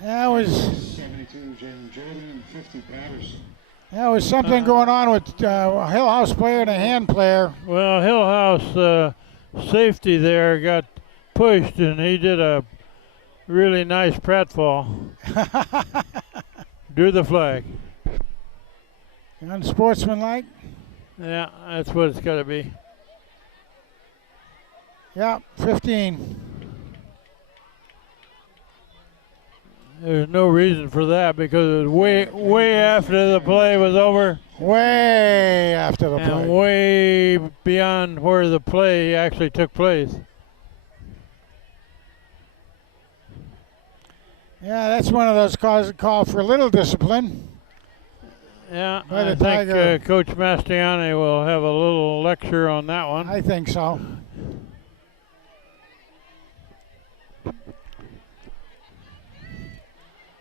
That was 72, Jaden Jordan, and 50, Patterson. that was something going on with a Hillhouse player and a Hand player. Well, Hillhouse safety there got pushed, and he did a really nice pratfall. Do the flag. Unsportsmanlike. Yeah, that's what it's got to be. Yeah, 15. There's no reason for that because it was way after the play was over. Way after the And play. way beyond where the play actually took place. Yeah, that's one of those calls that call for a little discipline. Yeah, By the I think Tiger. Coach Mastiani will have a little lecture on that one. I think so.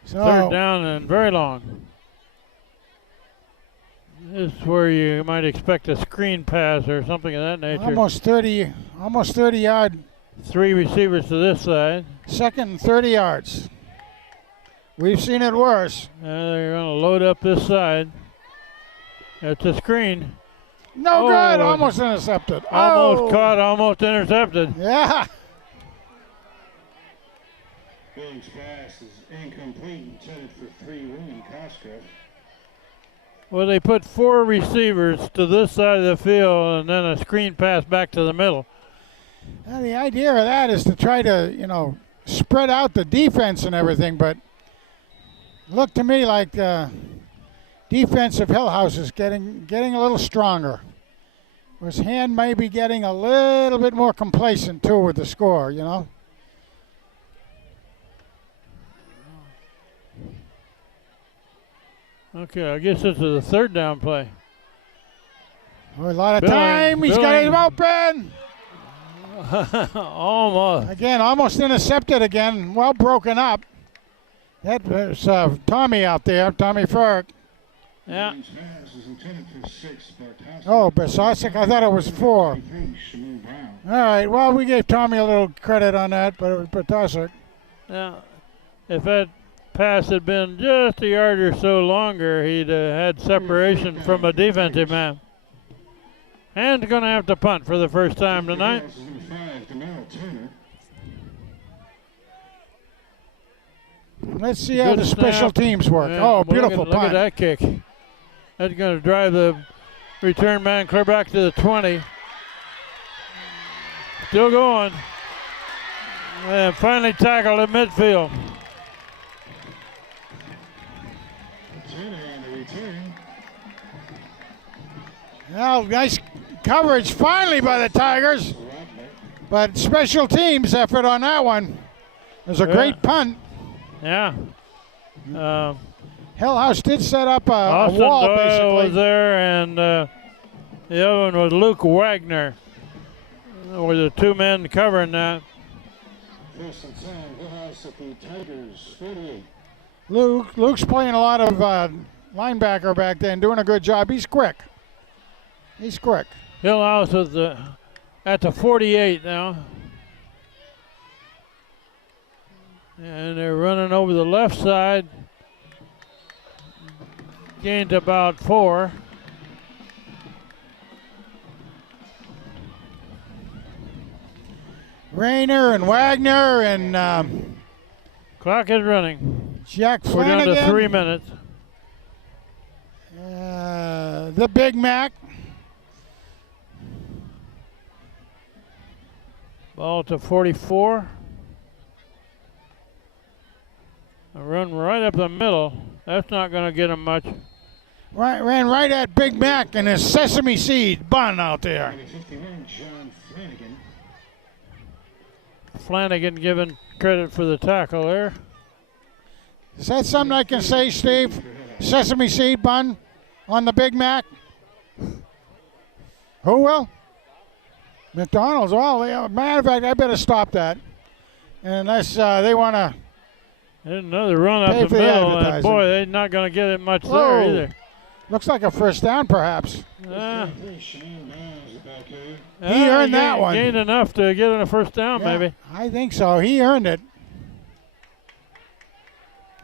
Third down and very long. This is where you might expect a screen pass or something of that nature. almost 30 yard. Three receivers to this side. Second and 30 yards. We've seen it worse. They're going to load up this side. It's a screen. No good. Almost intercepted. Almost caught, almost intercepted. Yeah. Billings pass is incomplete, intended for 3 Rooney Cosgrove. Well, they put 4 receivers to this side of the field and then a screen pass back to the middle. Well, the idea of that is to try to, spread out the defense and everything, but looked to me like defensive Hillhouse is getting a little stronger. Whereas Hand may be getting a little bit more complacent too with the score, Okay, I guess this is a third down play. Oh, a lot of Billing, time. He's got him open. Almost. Again, almost intercepted again. Well broken up. That was Tommy out there, Tommy Ferg. Yeah. Pass is intended for 6, Bartosik. Oh, Basosic, I thought it was 4. 23, Shameen Brown. All right, well, we gave Tommy a little credit on that, but it was Basosic. Yeah. If that pass had been just a yard or so longer, he'd had separation from a defensive man. And going to have to punt for the first time tonight. Hillhouse is in 5, DeMarrell Turner. Let's see how Good the special snap. teams work. Yeah, Oh, well, beautiful look at punt. that kick. That's going to drive the return man clear back to the 20. Still going. And finally tackled at midfield. Turner on the return. Well, nice coverage finally by the Tigers. But special teams effort on that one. It was a great punt. Yeah. Hillhouse did set up a Austin wall, Doyle basically. was there, and the other one was Luke Wagner. Were the two men covering that. First and 10, Hillhouse at the Tigers, 48. Luke's playing a lot of linebacker back there and doing a good job. He's quick. He's quick. Hillhouse is at the 48 now. And they're running over the left side. Gained about 4. Rayner and Wagner and Clock is running. Jack We're down to 3 Flanagan. minutes. The Big Mac. Ball to 44. A run right up the middle. That's not going to get him much. Ran right at Big Mac and his sesame seed bun out there. Number 51, John Flanagan. Flanagan given credit for the tackle there. Is that something I can say, Steve? Sesame seed bun on the Big Mac? Who will? McDonald's. Well, matter of fact, I better stop that. Unless they want to. There's another run up Pay the for the middle, and advertising. boy, they're not going to get it much Whoa. there either. Looks like a first down, perhaps. Ah. 23, Shameen Brown is the back here. He earned that gained- one. Gained enough to get in a first down, Yeah, maybe. I think so. He earned it.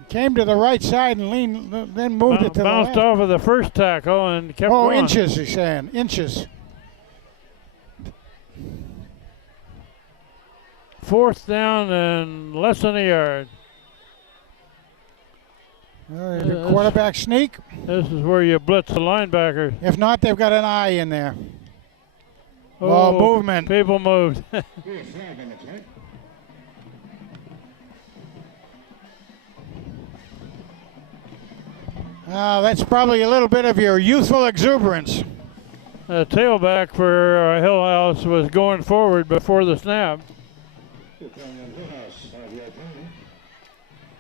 Came to the right side and leaned, then moved it to the Bounced left. off of the first tackle and kept Oh, going. inches, he's saying. Inches. 4th down and less than a yard. The quarterback sneak. This is where you blitz the linebacker. If not, they've got an eye in there. Oh, movement. People moved. We have flag on the play. That's probably a little bit of your youthful exuberance. The tailback for Hillhouse was going forward before the snap. Good play on Hillhouse, 5-yard penalty.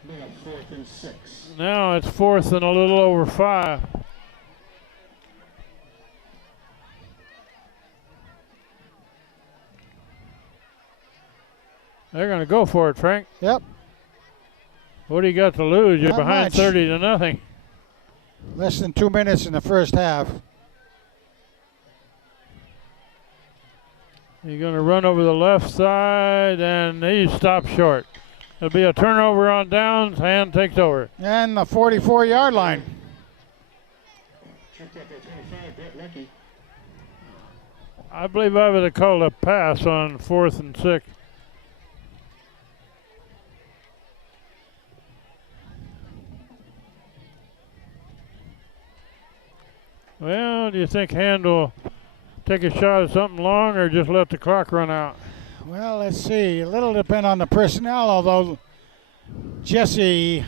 They have 4th and 6. Now it's 4th and a little over 5. They're going to go for it, Frank. Yep. What do you got to lose? You're Not behind much. 30 to nothing. Less than 2 minutes in the first half. You're going to run over the left side, and he stops short. There'll be a turnover on downs. Hand takes over. And the 44-yard line. Tripped up at 25, Brett Lucky. I believe I would have called a pass on 4th and 6. Well, do you think Hand will take a shot at something long or just let the clock run out? Well, let's see. A little depend on the personnel, although Jesse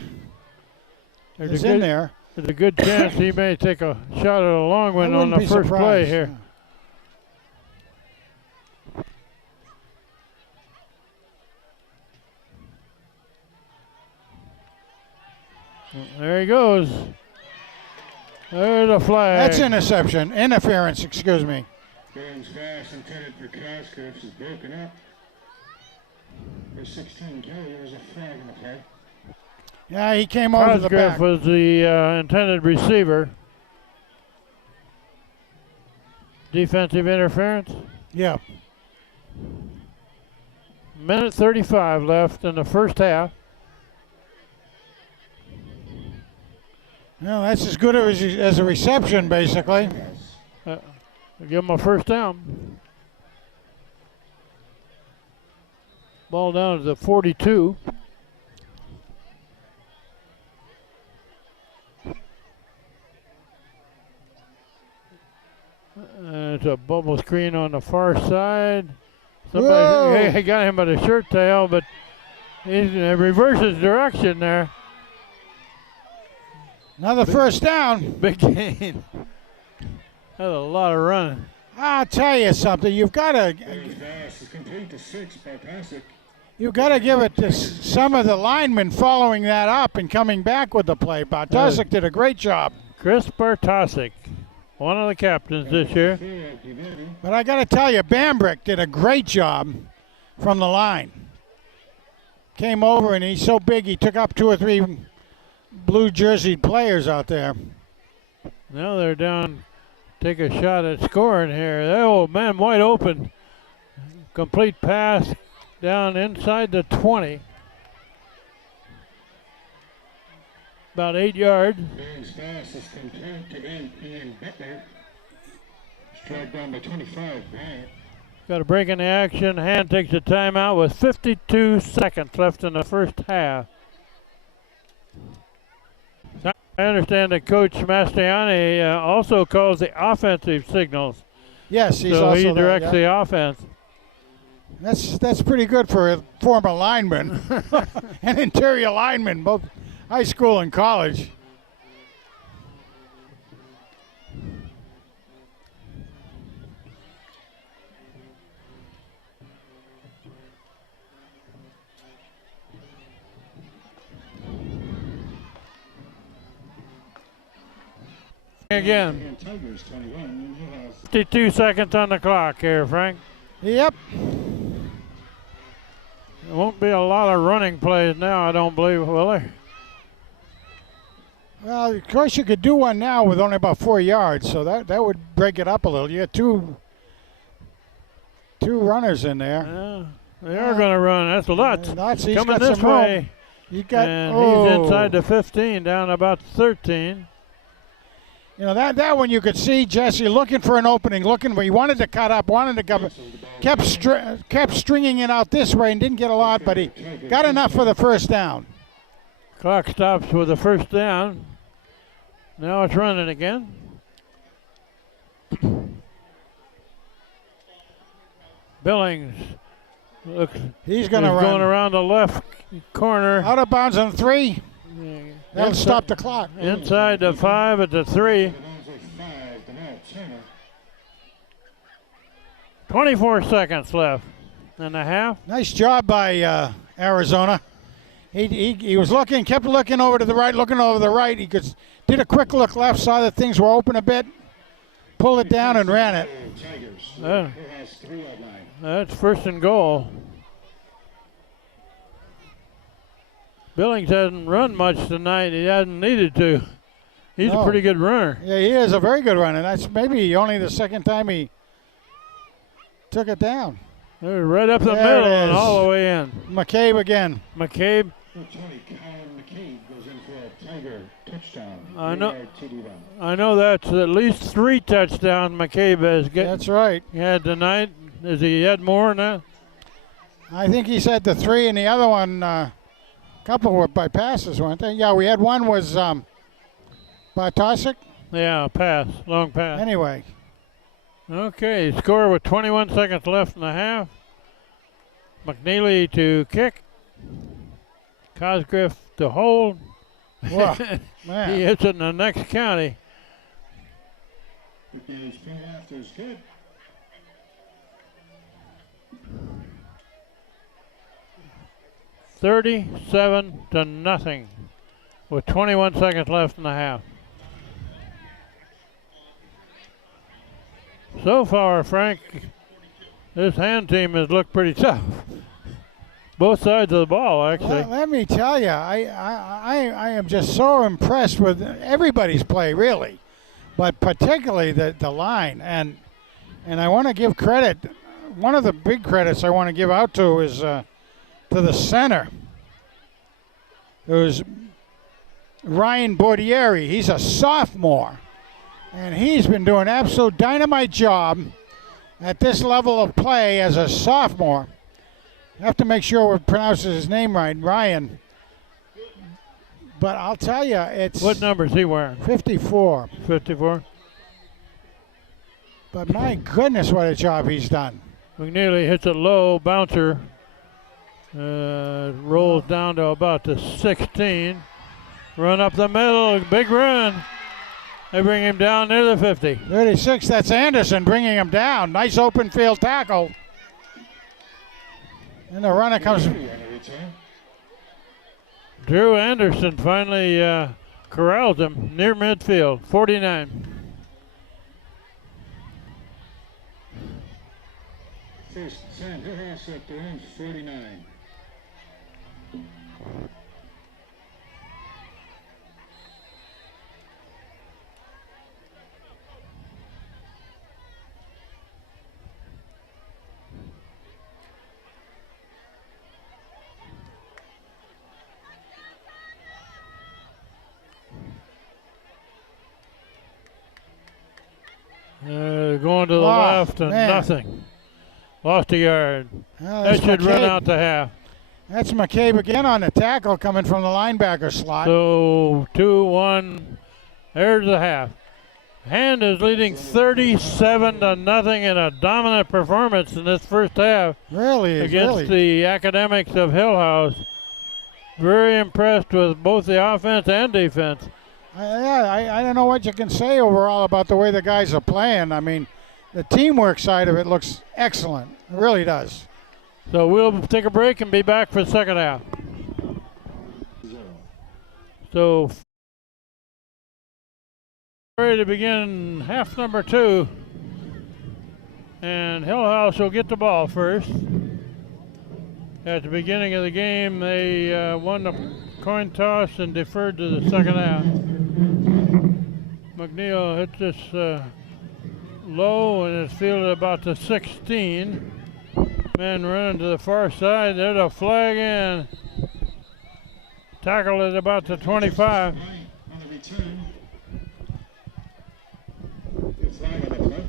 is in there. There's a good chance he may take a shot at a long one I on wouldn't the be first play surprised. here. There he goes. There's a flag. That's interference, excuse me. Billings pass intended for Cosgrove is broken up. For 16 Kelly, there was a flag in the play. Yeah, he came over the back. Cosgrove was the intended receiver. Defensive interference. Yeah. Minute 35 left in the first half. Well, that's as good as a reception, basically. Give him a first down. Ball down to the 42. It's a bubble screen on the far side. Somebody got him by the shirt tail, but he reverses direction there. Another first down. Big gain. That's a lot of running. I'll tell you something. You've got to give it to some of the linemen following that up and coming back with the play. Bartosik did a great job. Chris Bartosik, one of the captains this year. But I got to tell you, Bambrick did a great job from the line. Came over, and he's so big he took up 2 or 3 blue jerseyed players out there. Now they're down. Take a shot at scoring here. Oh, man, wide open. Complete pass down inside the 20. About 8 yards. Billings pass is complete to Ian Butler. Strike down by 25. Bryant. Got a break in the action. Hand takes a timeout with 52 seconds left in the first half. I understand that Coach Mastriani also calls the offensive signals. Yes, he's so also he directs there, yeah. the offense. That's pretty good for a former lineman, an interior lineman, both high school and college. Again, 52 seconds on the clock here, Frank. Yep. There won't be a lot of running plays now, I don't believe, will there? Well, of course you could do one now with only about 4 yards, so that would break it up a little. You got two runners in there. Yeah, they are going to run. That's Lutz coming this way. He's inside the 15, down about 13. You know, that one you could see Jesse looking for an opening, looking where he wanted to cut up, wanted to cover, kept stringing it out this way and didn't get a lot, but he got enough for the first down. Clock stops with the first down. Now it's running again. Billings looks. He's going to run. Going around the left corner. Out of bounds on 3. That'll stop the clock. Inside the 5 at the 3. 24 seconds left and a half. Nice job by Arizona. He was looking, kept looking over to the right, looking over the right. He did a quick look left, saw that things were open a bit, pulled it down and ran it. That's first and goal. Billings hasn't run much tonight. He hasn't needed to. He's a pretty good runner. Yeah, he is a very good runner. That's maybe only the second time he took it down. They're right up the middle and all the way in. McCabe again. McCabe. McCabe goes in for a Tiger touchdown. I know that's at least 3 touchdowns McCabe has That's right. Had tonight. Has he had more than that? I think he said the 3 and the other one, couple were by passes, weren't they? Yeah, we had one was Bartosik. Yeah, long pass. Anyway. Okay, score with 21 seconds left in the half. McNeely to kick. Cosgriff to hold. Wow, man. He hits it in the next county. 37-0 with 21 seconds left in the half. So far, Frank, this hand team has looked pretty tough. Both sides of the ball, actually. Well, let me tell you, I am just so impressed with everybody's play, really, but particularly the line. And I want to give credit. One of the big credits I want to give out to is to the center. It was Ryan Bordieri. He's a sophomore, and he's been doing an absolute dynamite job at this level of play as a sophomore. I have to make sure we pronounce his name right, Ryan. But I'll tell you, it's... What number is he wearing? 54. 54. But my goodness, what a job he's done. McNeely hits it low, bouncer. Rolls down to about the 16. Run up the middle, big run. They bring him down near the 50. 36, that's Anderson bringing him down. Nice open field tackle. And the runner comes. Drew Anderson finally corrals him near midfield, 49. First time Hillhouse at their own 49. Going to the left and man. Nothing. Lost a yard. Well, That that's should run McCabe. out to half. That's McCabe again on the tackle coming from the linebacker slot. So 2-1. There's the half. Hand is leading 37-0 in a dominant performance in this first half Really? against the Academics of Hillhouse. Very impressed with both the offense and defense. I don't know what you can say overall about the way the guys are playing. I mean, the teamwork side of it looks excellent. It really does. So we'll take a break and be back for the second half. So ready to begin half number 2. And Hillhouse will get the ball first. At the beginning of the game, they won the coin toss and deferred to the second half. McNeil hit this low and it's fielded about the 16. Man running to the far side. There's a flag in. Tackled at about the 25. On the return. The flag on the play.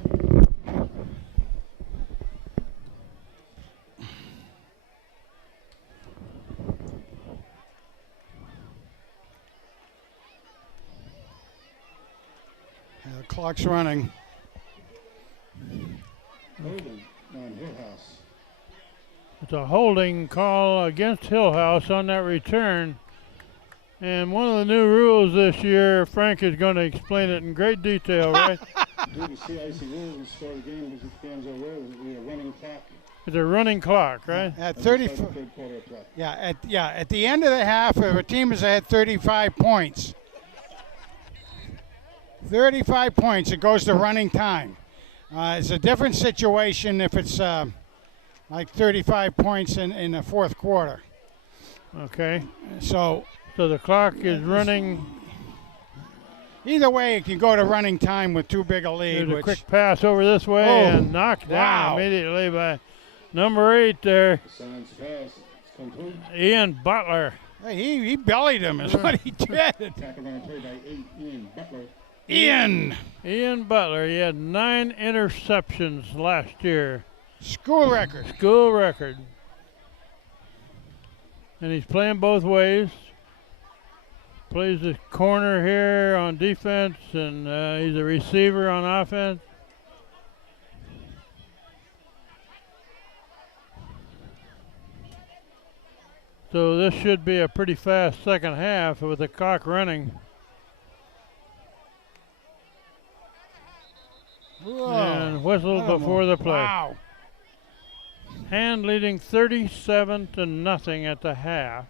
The clock's running. Holding on Hillhouse. It's a holding call against Hillhouse on that return. And one of the new rules this year, Frank is going to explain it in great detail, right? Due to CIC rules and start the game, as the fans are aware, will be a running clock. It's a running clock, right? At As 30, we start the third quarter of play. at the end of the half, if a team is ahead 35 points, 35 points, it goes to running time. It's a different situation if it's like 35 points in the fourth quarter. Okay. So the clock is running. either way, it can go to running time with too big a lead. There's a Which, quick pass over this way and knocked down Wow. immediately by number 8 there, Signs pass. It's complete. Ian Butler. hey, he bellied him is what he did. Tackled on the play by 8, Ian Butler. Ian Butler, he had 9 interceptions last year. School record. School record. And he's playing both ways. Plays the corner here on defense, and he's a receiver on offense. So this should be a pretty fast second half with the clock running. Whoa. And whistle before the play. Wow. Hand leading 37-0 at the half.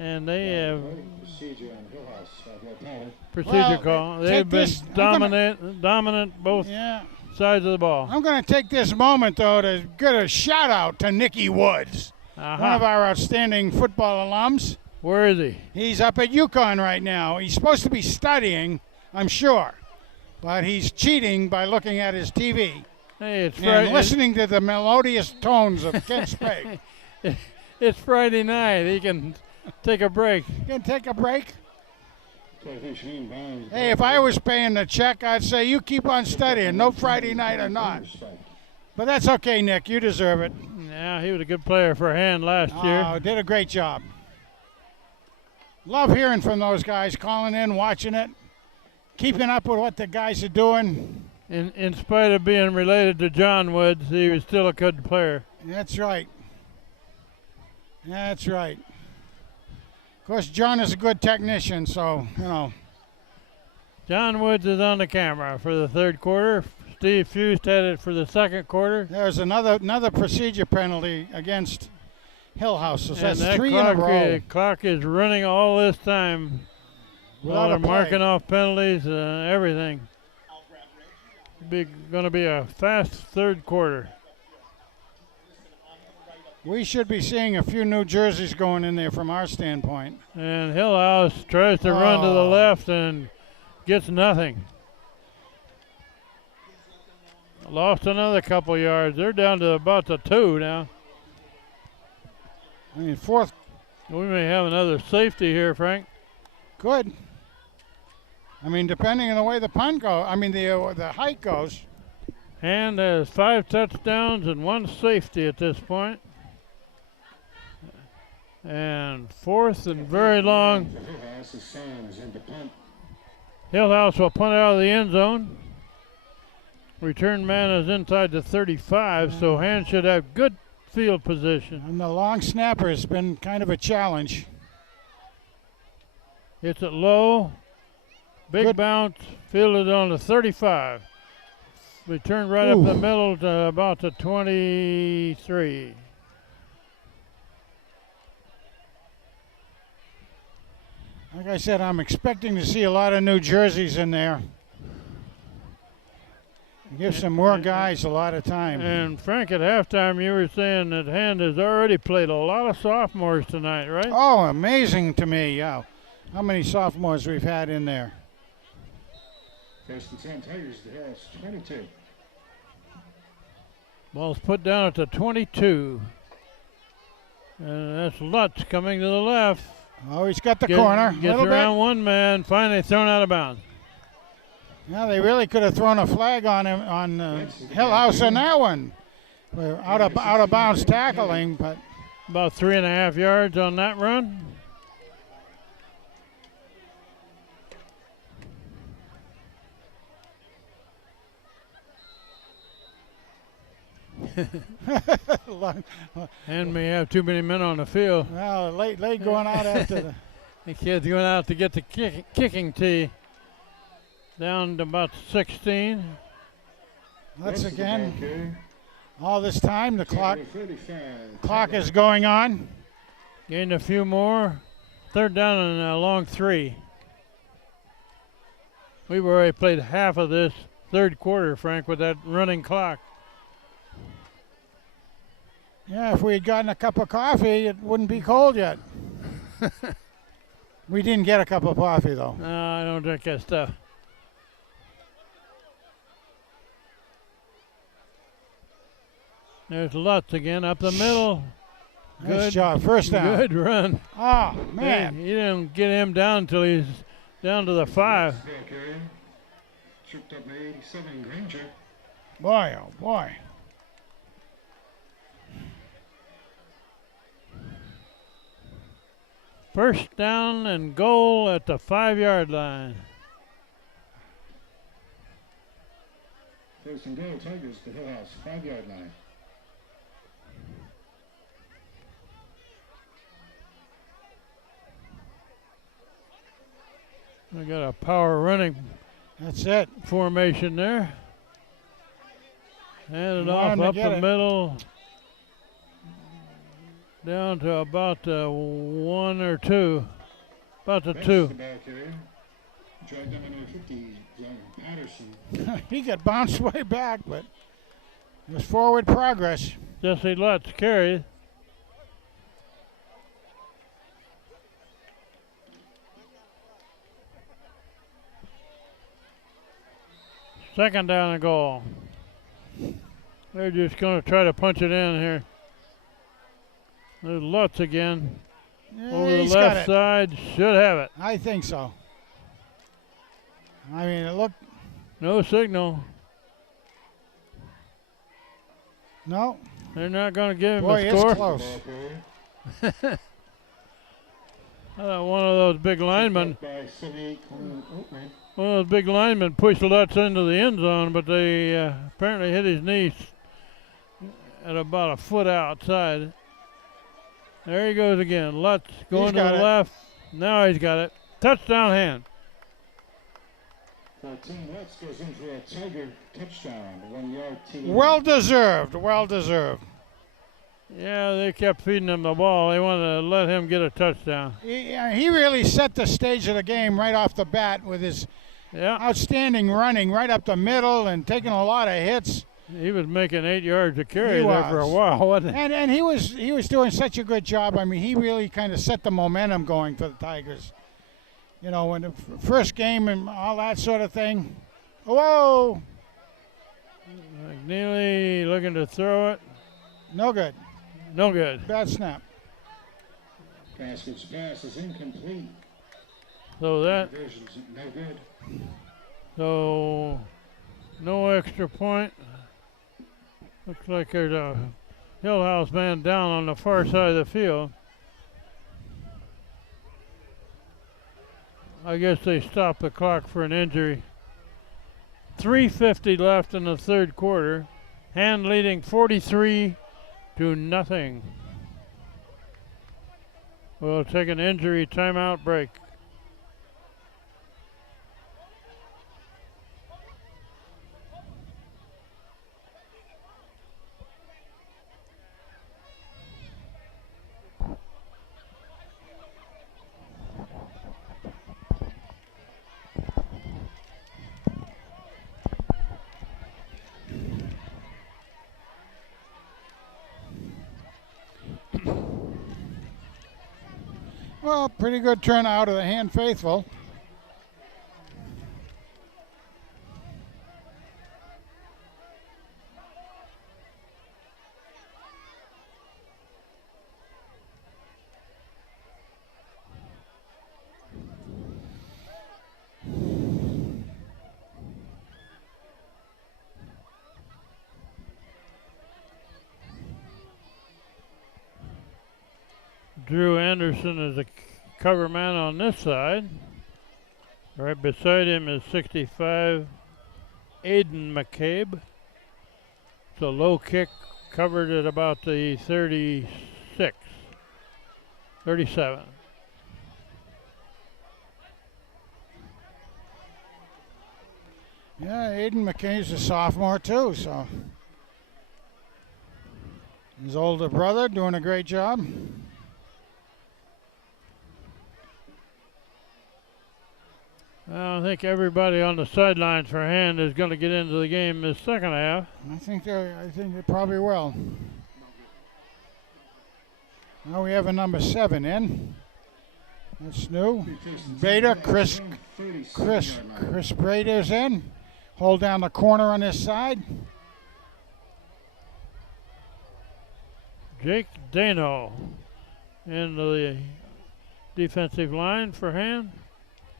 And they have Procedure on Hillhouse. procedure Well, call. take They've been this. I'm dominant both Yeah. sides of the ball. I'm going to take this moment, though, to give a shout-out to Nicky Woods, one of our outstanding football alums. Where is he? He's up at UConn right now. He's supposed to be studying, I'm sure, but he's cheating by looking at his TV Hey, it's and Friday. listening to the melodious tones of Kent Sprague. It's Friday night. He can take a break. You can take a break? So I think Shane Barnes. Hey, if I was paying the check, I'd say you keep on studying, no Friday night or not. But that's okay, Nick. You deserve it. Yeah, he was a good player for hand last year. Oh, did a great job. Love hearing from those guys, calling in, watching it, keeping up with what the guys are doing. In spite of being related to John Woods, he was still a good player. That's right. That's right. Of course, John is a good technician, so, you know. John Woods is on the camera for the third quarter. Steve Fust had it for the second quarter. There's another procedure penalty against Hillhouse. So And that's that 3 in a row. clock is running all this time. Without They're a play. marking off penalties and everything. Going to be a fast third quarter. We should be seeing a few new jerseys going in there from our standpoint. And Hillhouse tries to run to the left and gets nothing. Lost another couple yards. They're down to about the 2 now. I mean, fourth, We may have another safety here, Frank. good. I mean, depending on the way the punt goes, I mean, the height goes. Hand has 5 touchdowns and 1 safety at this point. And fourth and very long. Hillhouse is Sands in the punt. Hillhouse will punt out of the end zone. Return man is inside the 35, so Hand should have good field position. And the long snapper has been kind of a challenge. Hits it low. Big Good. bounce. Fielded on the 35. Return right up the middle to about the 23. Like I said, I'm expecting to see a lot of new jerseys in there. Give some more guys a lot of time. And Frank, at halftime, you were saying that Hand has already played a lot of sophomores tonight, right? Oh, amazing to me, yeah. How many sophomores we've had in there. First and 10 Tigers, the Hills 22. Ball's put down at the 22. And that's Lutz coming to the left. Oh, he's got the corner. Gets Little around bit. one man, finally thrown out of bounds. Yeah, they really could have thrown a flag on him on Hillhouse on that one. Out of bounds tackling, but About 3.5 yards on that run. And may have too many men on the field. well, late going out after the. The kid's going out to get the kicking tee. Down to about 16. Once again, Okay. all this time the clock 35. is going on. Gained a few more. Third down and a long 3. We've already played half of this third quarter, Frank, with that running clock. Yeah, if we had gotten a cup of coffee, it wouldn't be cold yet. We didn't get a cup of coffee though. No, I don't drink that stuff. There's Lutz again up the middle. Nice job. First down. Good run. Oh, man. You didn't get him down until he's down to the 5. Back area. Tripped up by 87 Granger. Boy, oh, boy. First down and goal at the 5-yard line. First and goal, Tigers, the Hillhouse 5-yard line. We got a power running That's it. formation there. Hand it You off want him to up get the it. middle. Down to about 1 or 2. About the That's 2. the back area. Dragged down by number 50, Patterson. He got bounced way back, but it was forward progress. Jesse Lutz carries. Second down and goal. They're just going to try to punch it in here. There's Lutz again. Yeah, Over the he's got left it. side. Should have it. I think so. I mean, it looked. No signal. No. They're not going to give him Boy, a it's score. close. I thought one of those big linemen, By 78, Coleman Oatman. one of those big linemen pushed Lutz into the end zone, but they apparently hit his knee at about a foot outside. There he goes again. Lutz going to the left. Now he's got it. Touchdown hand. 14 Lutz goes in for a Tiger touchdown. 1 yard TD. Well deserved. Well deserved. Yeah, they kept feeding him the ball. They wanted to let him get a touchdown. He really set the stage of the game right off the bat with his outstanding running right up the middle and taking a lot of hits. He was making 8 yards a carry He there for a was. while, wasn't he? And he was doing such a good job. I mean, he really kind of set the momentum going for the Tigers. You know, when the first game and all that sort of thing. Whoa! McNeely looking to throw it. No good. No good. Bad snap. Baskett's pass is incomplete. So that, Conversion's no good. so no extra point. Looks like there's a Hillhouse man down on the far side of the field. I guess they stopped the clock for an injury. 3:50 left in the third quarter. Hand leading 43-0. We'll take an injury timeout break. Well, pretty good turnout of the Hand faithful. Drew Anderson is a cover man on this side. Right beside him is 65, Aiden McCabe. It's a low kick covered at about the 36, 37. Yeah, Aiden McKay's a sophomore too, so his older brother doing a great job. I think everybody on the sidelines for Hand is going to get into the game this second half. I think they probably will. Now we have a number 7 in. That's new. Bader, Chris Bader's in. Hold down the corner on this side. Jake Dano into the defensive line for Hand.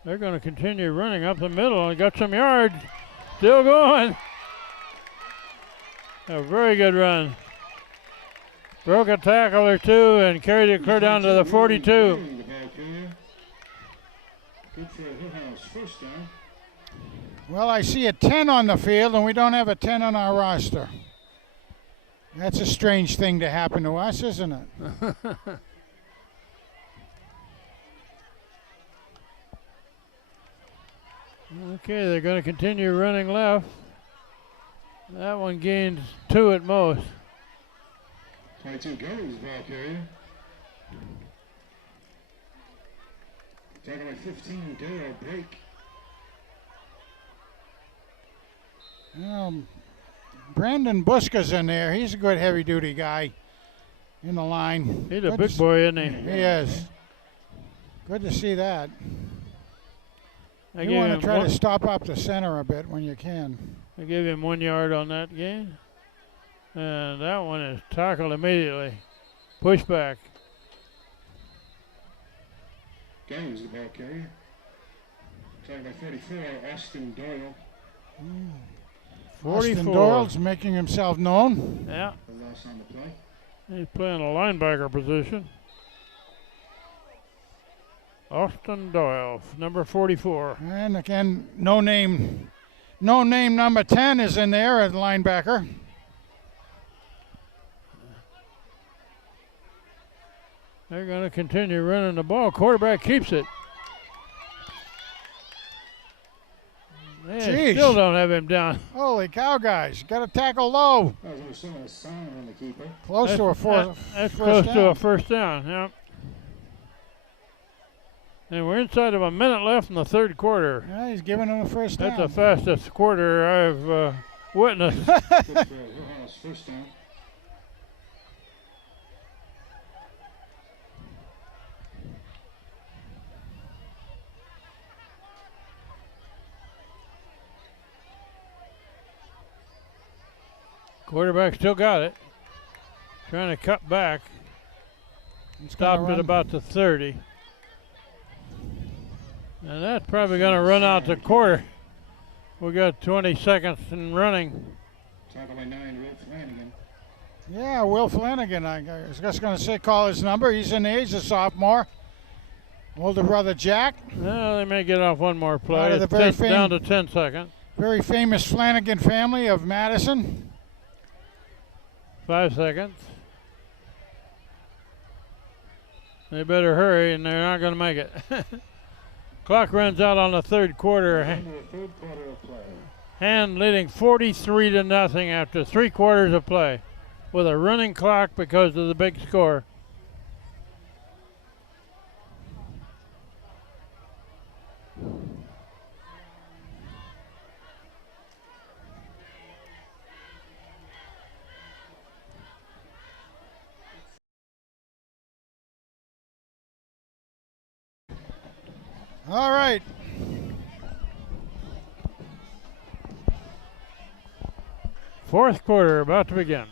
They're going to continue running up the middle and got some yards. Still going. A very good run. Broke a tackle or two and carried it clear down to the 42. Good for a Hillhouse first down. Well, I see a 10 on the field, and we don't have a 10 on our roster. That's a strange thing to happen to us, isn't it? Okay, they're going to continue running left. That one gains 2 at most. 22 goes ball carrier. Tackle by 15, Darrell Brake. Brandon Buska's in there. He's a good heavy-duty guy in the line. He's a big boy, isn't he? He is. Good to see that. I You gave want him to try one, to stop up the center a bit when you can. I gave him 1 yard on that game. And that one is tackled immediately. Push back. Gaines, the ball carrier. Tackled by 34, Austin Doyle. 44. Austin Doyle's making himself known. Yeah. The loss on the play. He's playing a linebacker position. Austin Doyle, number 44. And again, no name number 10 is in there as linebacker. They're going to continue running the ball. Quarterback keeps it. They Jeez. still don't have him down. Holy cow, guys. Got to tackle low. That was a sign on the keeper. Close to a fourth. That's first close down. to a first down. Yep. And we're inside of a minute left in the third quarter. Yeah, he's giving him a first down. That's the fastest quarter I've witnessed. Good for Hillhouse, first down. Quarterback still got it. Trying to cut back. He's gonna Stopped at run. about the 30. And that's probably going to run out the quarter. We got 20 seconds in running. Tackle by 9, Will Flanagan. Yeah, Will Flanagan. I was just going to say call his number. He's in there. He's a sophomore. Older brother Jack. Well, they may get off one more play. Out of the It's very 10 down to 10 seconds. Very famous Flanagan family of Madison. 5 seconds. They better hurry, and they're not going to make it. Clock runs out on the third quarter. Into the third quarter of play. Hand leading 43-0 after 3 quarters of play, with a running clock because of the big score. All right. Fourth quarter about to begin.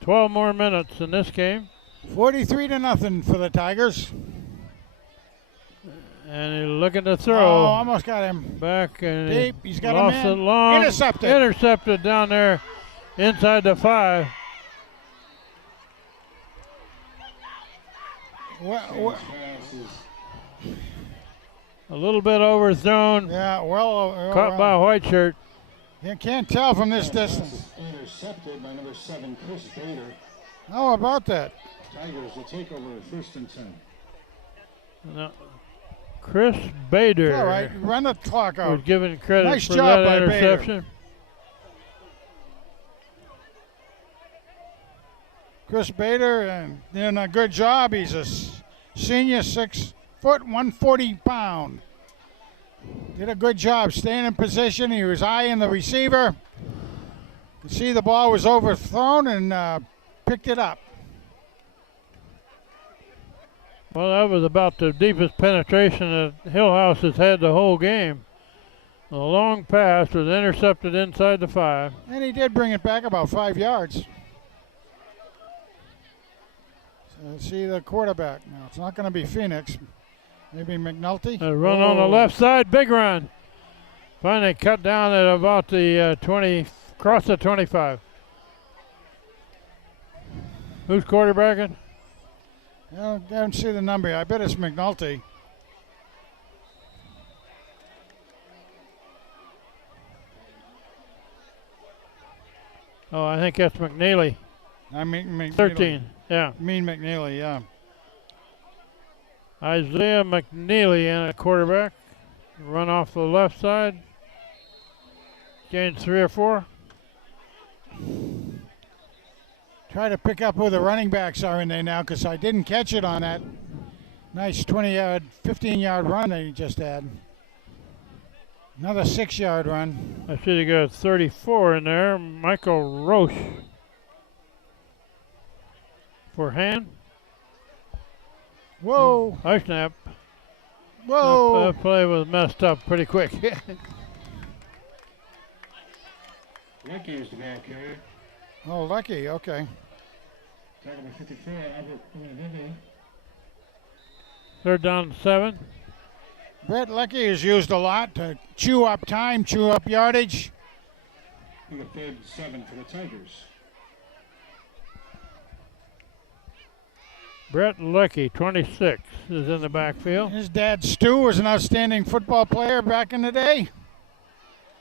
12 more minutes in this game. 43-0 for the Tigers. And he's looking to throw. Oh, almost got him. Back and Deep. He's got a lost man. it long. Intercepted. Intercepted down there inside the 5. Well, Pass is A little bit overthrown. yeah, well, Caught by a white shirt. you can't tell from this distance. intercepted by number 7, Chris Bader. How about that? Tigers will take over first and 10. No. Chris Bader All right, run the clock was out. given credit Nice for job that by Bader. interception. Chris Bader, and doing a good job. He's a senior, 6 foot, 140 pound. Did a good job staying in position. He was eyeing the receiver. You could see the ball was overthrown and picked it up. Well, that was about the deepest penetration that Hillhouse has had the whole game. A long pass was intercepted inside the 5. And he did bring it back about 5 yards. So see the quarterback now. It's not going to be Phoenix. Maybe McNulty. A run on the Oh. left side, big run. Finally cut down at about the 20, across the 25. Who's quarterbacking? I don't see the number. I bet it's McNulty. Oh, I think that's McNeely. I mean, McNeely. 13, yeah. Mean McNeely, yeah. Isaiah McNeely in at quarterback. Run off the left side. Gains 3 or 4. Try to pick up who the running backs are in there now because I didn't catch it on that nice 20-yard, 15-yard run that he just had. Another 6-yard run. I should have got 34 in there. Michael Roche for hand. Whoa. High snap. Whoa. That play was messed up pretty quick. Lucky is the ball carrier. Oh, Lucky. Okay. Target number 54, Albert Unavivi. Third down and 7. Brett Lucky is used a lot to chew up time, chew up yardage. And the 3rd and 7 for the Tigers. Brett Lucky, 26, is in the backfield. His dad, Stu, was an outstanding football player back in the day.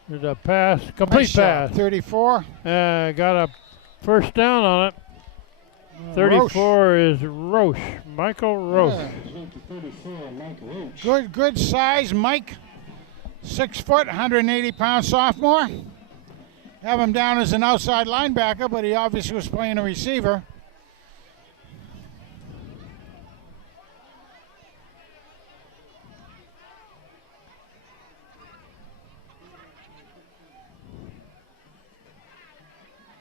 There's a pass, complete Nice shot, pass. 34. Got a first down on it. 34 is Roche, Michael Roche. Yeah. 34, Mike Roach. Good size, Mike. 6 foot, 180-pound sophomore. Have him down as an outside linebacker, but he obviously was playing a receiver.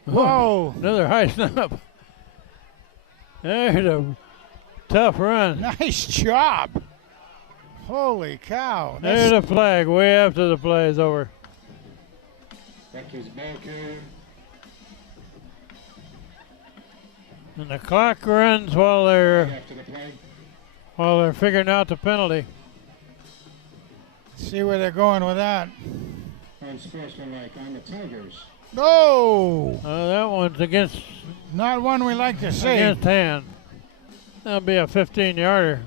Whoa. Another high snap. There's a tough run. Nice job. Holy cow. There's a flag way after the play is over. Lucky's ball carrier. And the clock runs while After the play. they're figuring out the penalty. See where they're going with that. Unsportsmanlike on the Tigers. No, That one's against not one we like to see. against hand. That'll be a 15-yarder.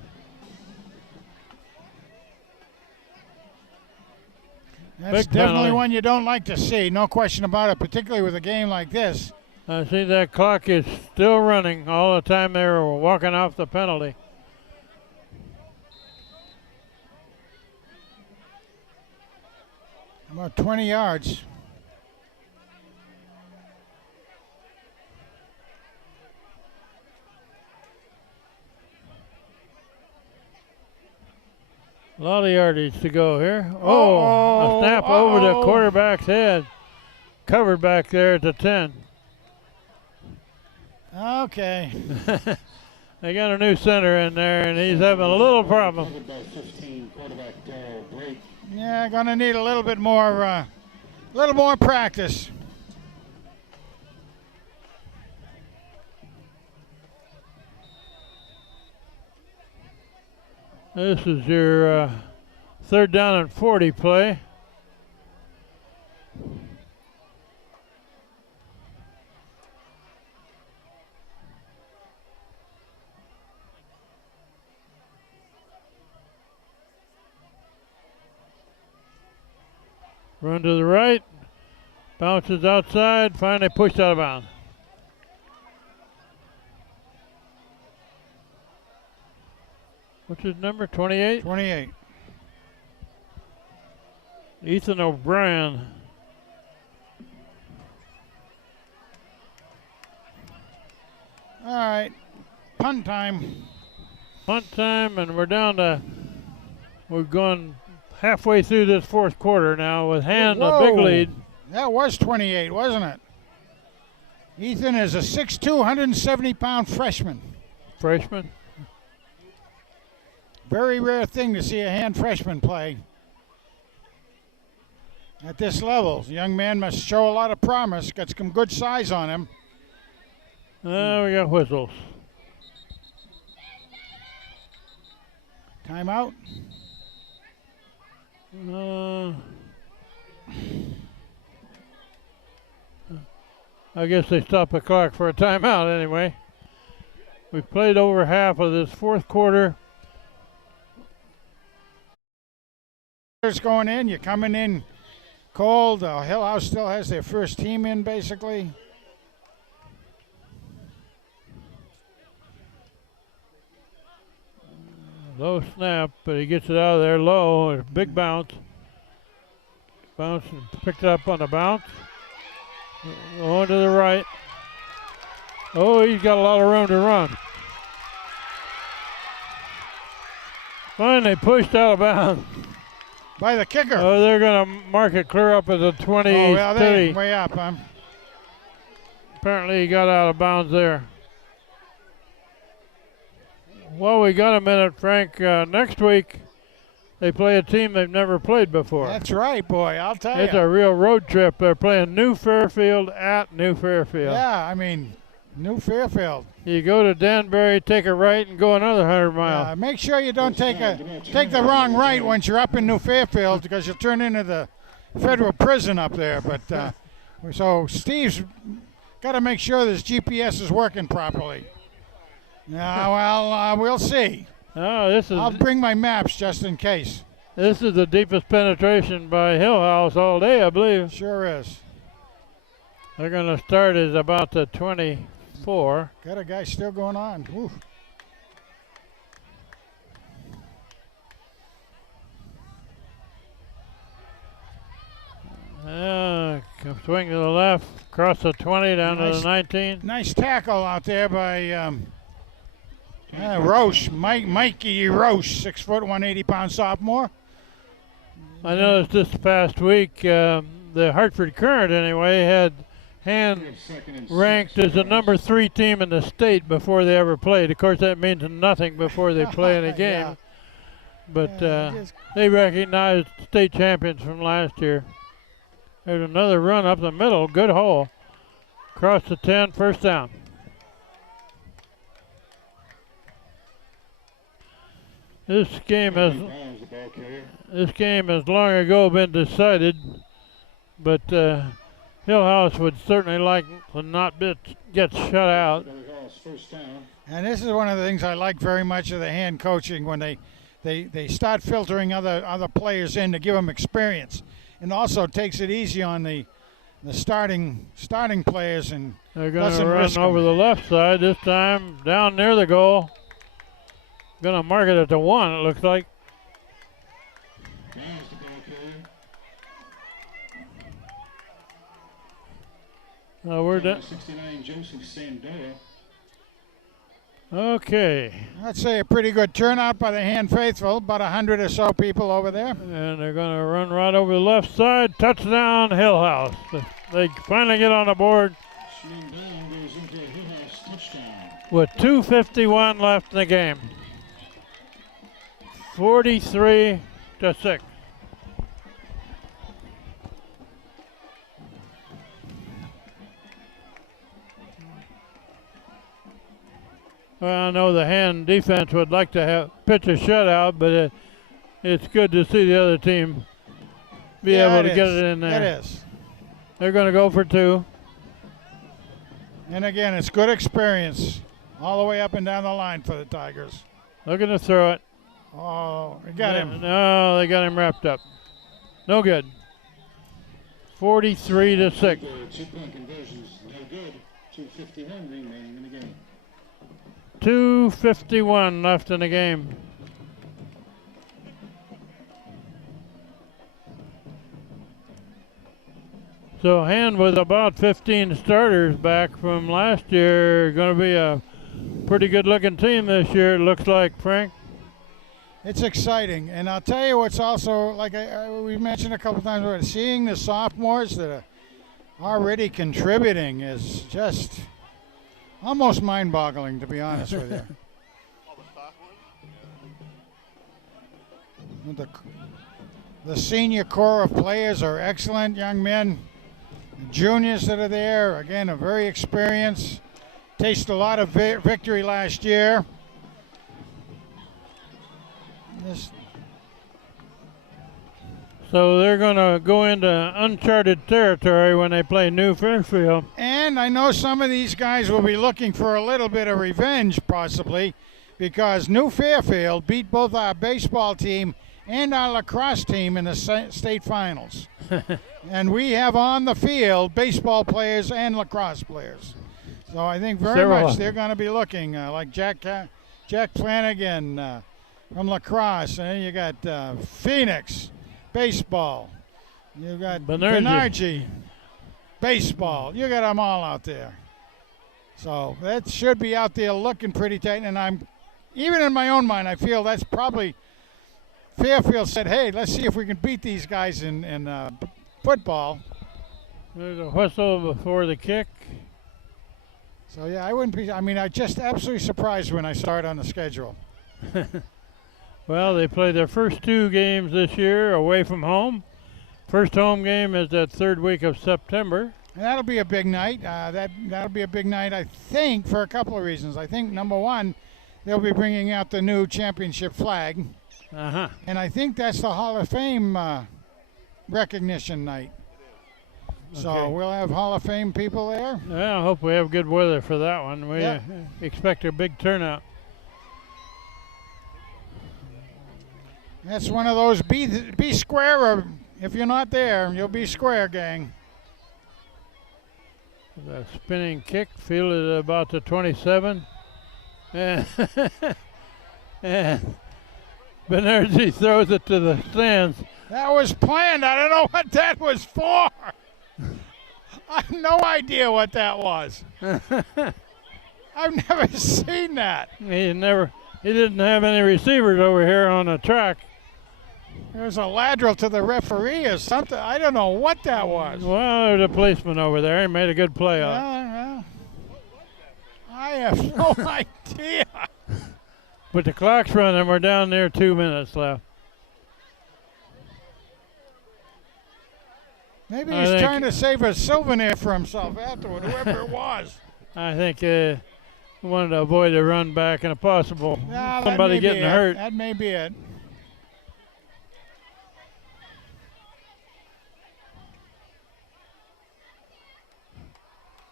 That's Big definitely penalty. one you don't like to see, no question about it, particularly with a game like this. I see that clock is still running all the time they were walking off the penalty. About 20 yards. A lot of yardage to go here. A snap over the quarterback's head. Covered back there at the 10. Okay. They got a new center in there, and he's having a little problem. Covered by 15, quarterback Darrell Blake. Yeah, gonna need a little bit more, practice. This is your third down and 40 play. Run to the right, bounces outside, finally pushed out of bounds. What's his number, 28? 28. Ethan O'Brien. All right, punt time. Punt time, and we're going halfway through this fourth quarter now with Hand a big Whoa. lead. That was 28, wasn't it? Ethan is a 6'2", 170-pound freshman. Freshman. Very rare thing to see a Hand freshman play at this level. The young man must show a lot of promise. Got some good size on him. We got whistles. Timeout. I guess they stopped the clock for a timeout anyway. We've played over half of this fourth quarter. Going in, you're coming in cold. Hillhouse still has their first team in, basically. Low snap, but he gets it out of there low. A big bounce. Bounce and picked it up on the bounce. Going to the right. Oh, he's got a lot of room to run. Finally pushed out of bounds. by the kicker. Oh, they're going to mark it clear up at the 20. Oh, well, they way up, huh? Apparently he got out of bounds there. Well, we got a minute, Frank. Next week, they play a team they've never played before. That's right, boy. I'll tell you. It's a real road trip. They're playing New Fairfield at New Fairfield. Yeah, I mean, New Fairfield. You go to Danbury, take a right, and go another 100 miles. Make sure you don't take the wrong right once you're up in New Fairfield, because you'll turn into the federal prison up there. But so Steve's got to make sure this GPS is working properly. Yeah, well, we'll see. Oh, I'll bring my maps just in case. This is the deepest penetration by Hillhouse all day, I believe. Sure is. They're going to start at about the 24. Got a guy still going on. Whew. Swing to the left, cross the 20 down to the 19. Nice tackle out there by Roche, Mikey Roche, 6 foot, 180-pound sophomore. I noticed this past week, the Hartford Current anyway had Hand ranked as the number 3 team in the state before they ever played. Of course, that means nothing before they play in a game. Yeah. But they recognized state champions from last year. There's another run up the middle, good hole. Across the 10, first down. This game has long ago been decided, but Hillhouse would certainly like to not get shut out. And this is one of the things I like very much of the Hand coaching, when they start filtering other players in to give them experience, and also takes it easy on the starting players, and they're going to run over the left side this time, down near the goal. Going to mark it at the 1, it looks like. We're done. 69, Joseph Sandola. Okay. I'd say a pretty good turnout by the Hand faithful, about 100 or so people over there. And they're going to run right over the left side. Touchdown, Hillhouse. They finally get on the board with 2:51 left in the game. 43-6. Well, I know the Hand defense would like to pitch a shutout, but it's good to see the other team be able to get it in there. It is. They're going to go for 2. And again, it's good experience all the way up and down the line for the Tigers. Looking to throw it. Oh, they got him. No, they got him wrapped up. No good. 43-6. 2-point conversions, no good. 2:51 remaining in the game. 2:51 left in the game. So Hand with about 15 starters back from last year, going to be a pretty good looking team this year, it looks like, Frank. It's exciting, and I'll tell you what's also, like we mentioned a couple times already, seeing the sophomores that are already contributing is just almost mind-boggling, to be honest with you. The senior core of players are excellent young men. The juniors that are there, again, are very experienced. Tasted a lot of victory last year. So they're going to go into uncharted territory when they play New Fairfield. And I know some of these guys will be looking for a little bit of revenge, possibly, because New Fairfield beat both our baseball team and our lacrosse team in the state finals. And we have on the field baseball players and lacrosse players. So I think very much they're going to be looking like Jack Flanagan from lacrosse. And then you got Phoenix, baseball. You got Bernardi, baseball. You got them all out there. So that should be out there looking pretty tight. And even in my own mind, I feel that's probably Fairfield said, hey, let's see if we can beat these guys in football. There's a whistle before the kick. So, yeah, I wouldn't be, I mean, I just absolutely surprised when I saw it on the schedule. Well, they played their first 2 games this year away from home. First home game is that 3rd week of September. And that'll be a big night. That'll be a big night, I think, for a couple of reasons. I think, number one, they'll be bringing out the new championship flag. Uh-huh. And I think that's the Hall of Fame recognition night. So Okay. we'll have Hall of Fame people there. Yeah, I hope we have good weather for that one. We Yeah. expect a big turnout. That's one of those be square, or if you're not there, you'll be square, gang. The spinning kick, fielded at about the 27. And, and Benerzi throws it to the stands. That was planned. I don't know what that was for. I have no idea what that was. I've never seen that. He didn't have any receivers over here on the track. There's a lateral to the referee or something. I don't know what that was. Well, there's a policeman over there. He made a good play on it. Well, I have no idea. But the clock's running. We're down there 2 minutes left. Maybe I he's think- trying to save a souvenir for himself afterward, whoever it was. I think we wanted to avoid a run back and a possible Yeah, that somebody may be getting it. hurt. That may be it.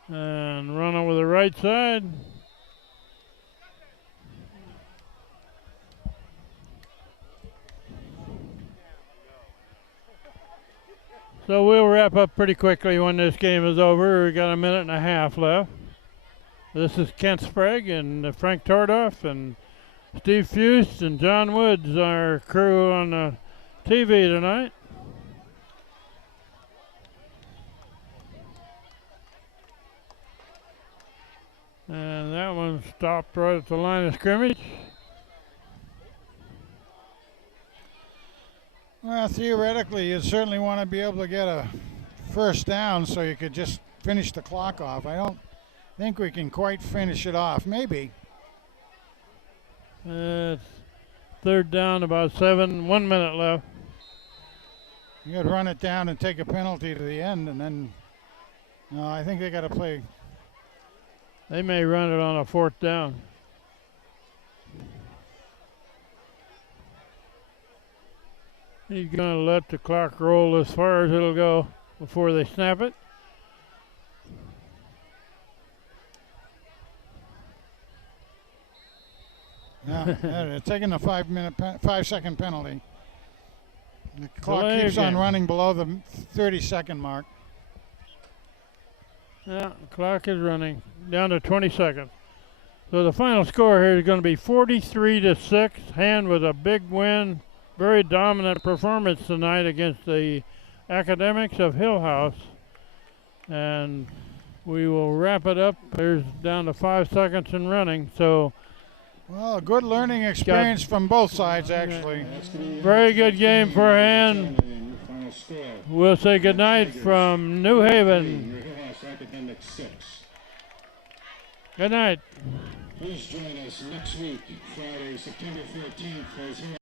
And run over the right side. So we'll wrap up pretty quickly when this game is over. We got a minute and a half left. This is Kent Sprague and Frank Tordoff and Steve Fust and John Woods, our crew on the TV tonight. And that one stopped right at the line of scrimmage. Well, theoretically, you certainly want to be able to get a first down so you could just finish the clock off. I don't think we can quite finish it off. Maybe. It's 3rd down, about 1 minute left. You could run it down and take a penalty to the end, and then. No, I think they got to play. They may run it on a 4th down. He's going to let the clock roll as far as it'll go before they snap it. Yeah, they're taking the 5-second penalty. The clock Delay keeps on again. running below the 30-second mark. Yeah, the clock is running down to 20 seconds. So the final score here is going to be 43-6. Hand with a big win. Very dominant performance tonight against the Academics of Hillhouse. And we will wrap it up. There's down to 5 seconds and running. So Well, a good learning experience from both sides, actually. very good game for Hand. Final score. We'll say goodnight from New Haven. Hillhouse Academics 6. Good night. Please join us next week, Friday, September 14th, for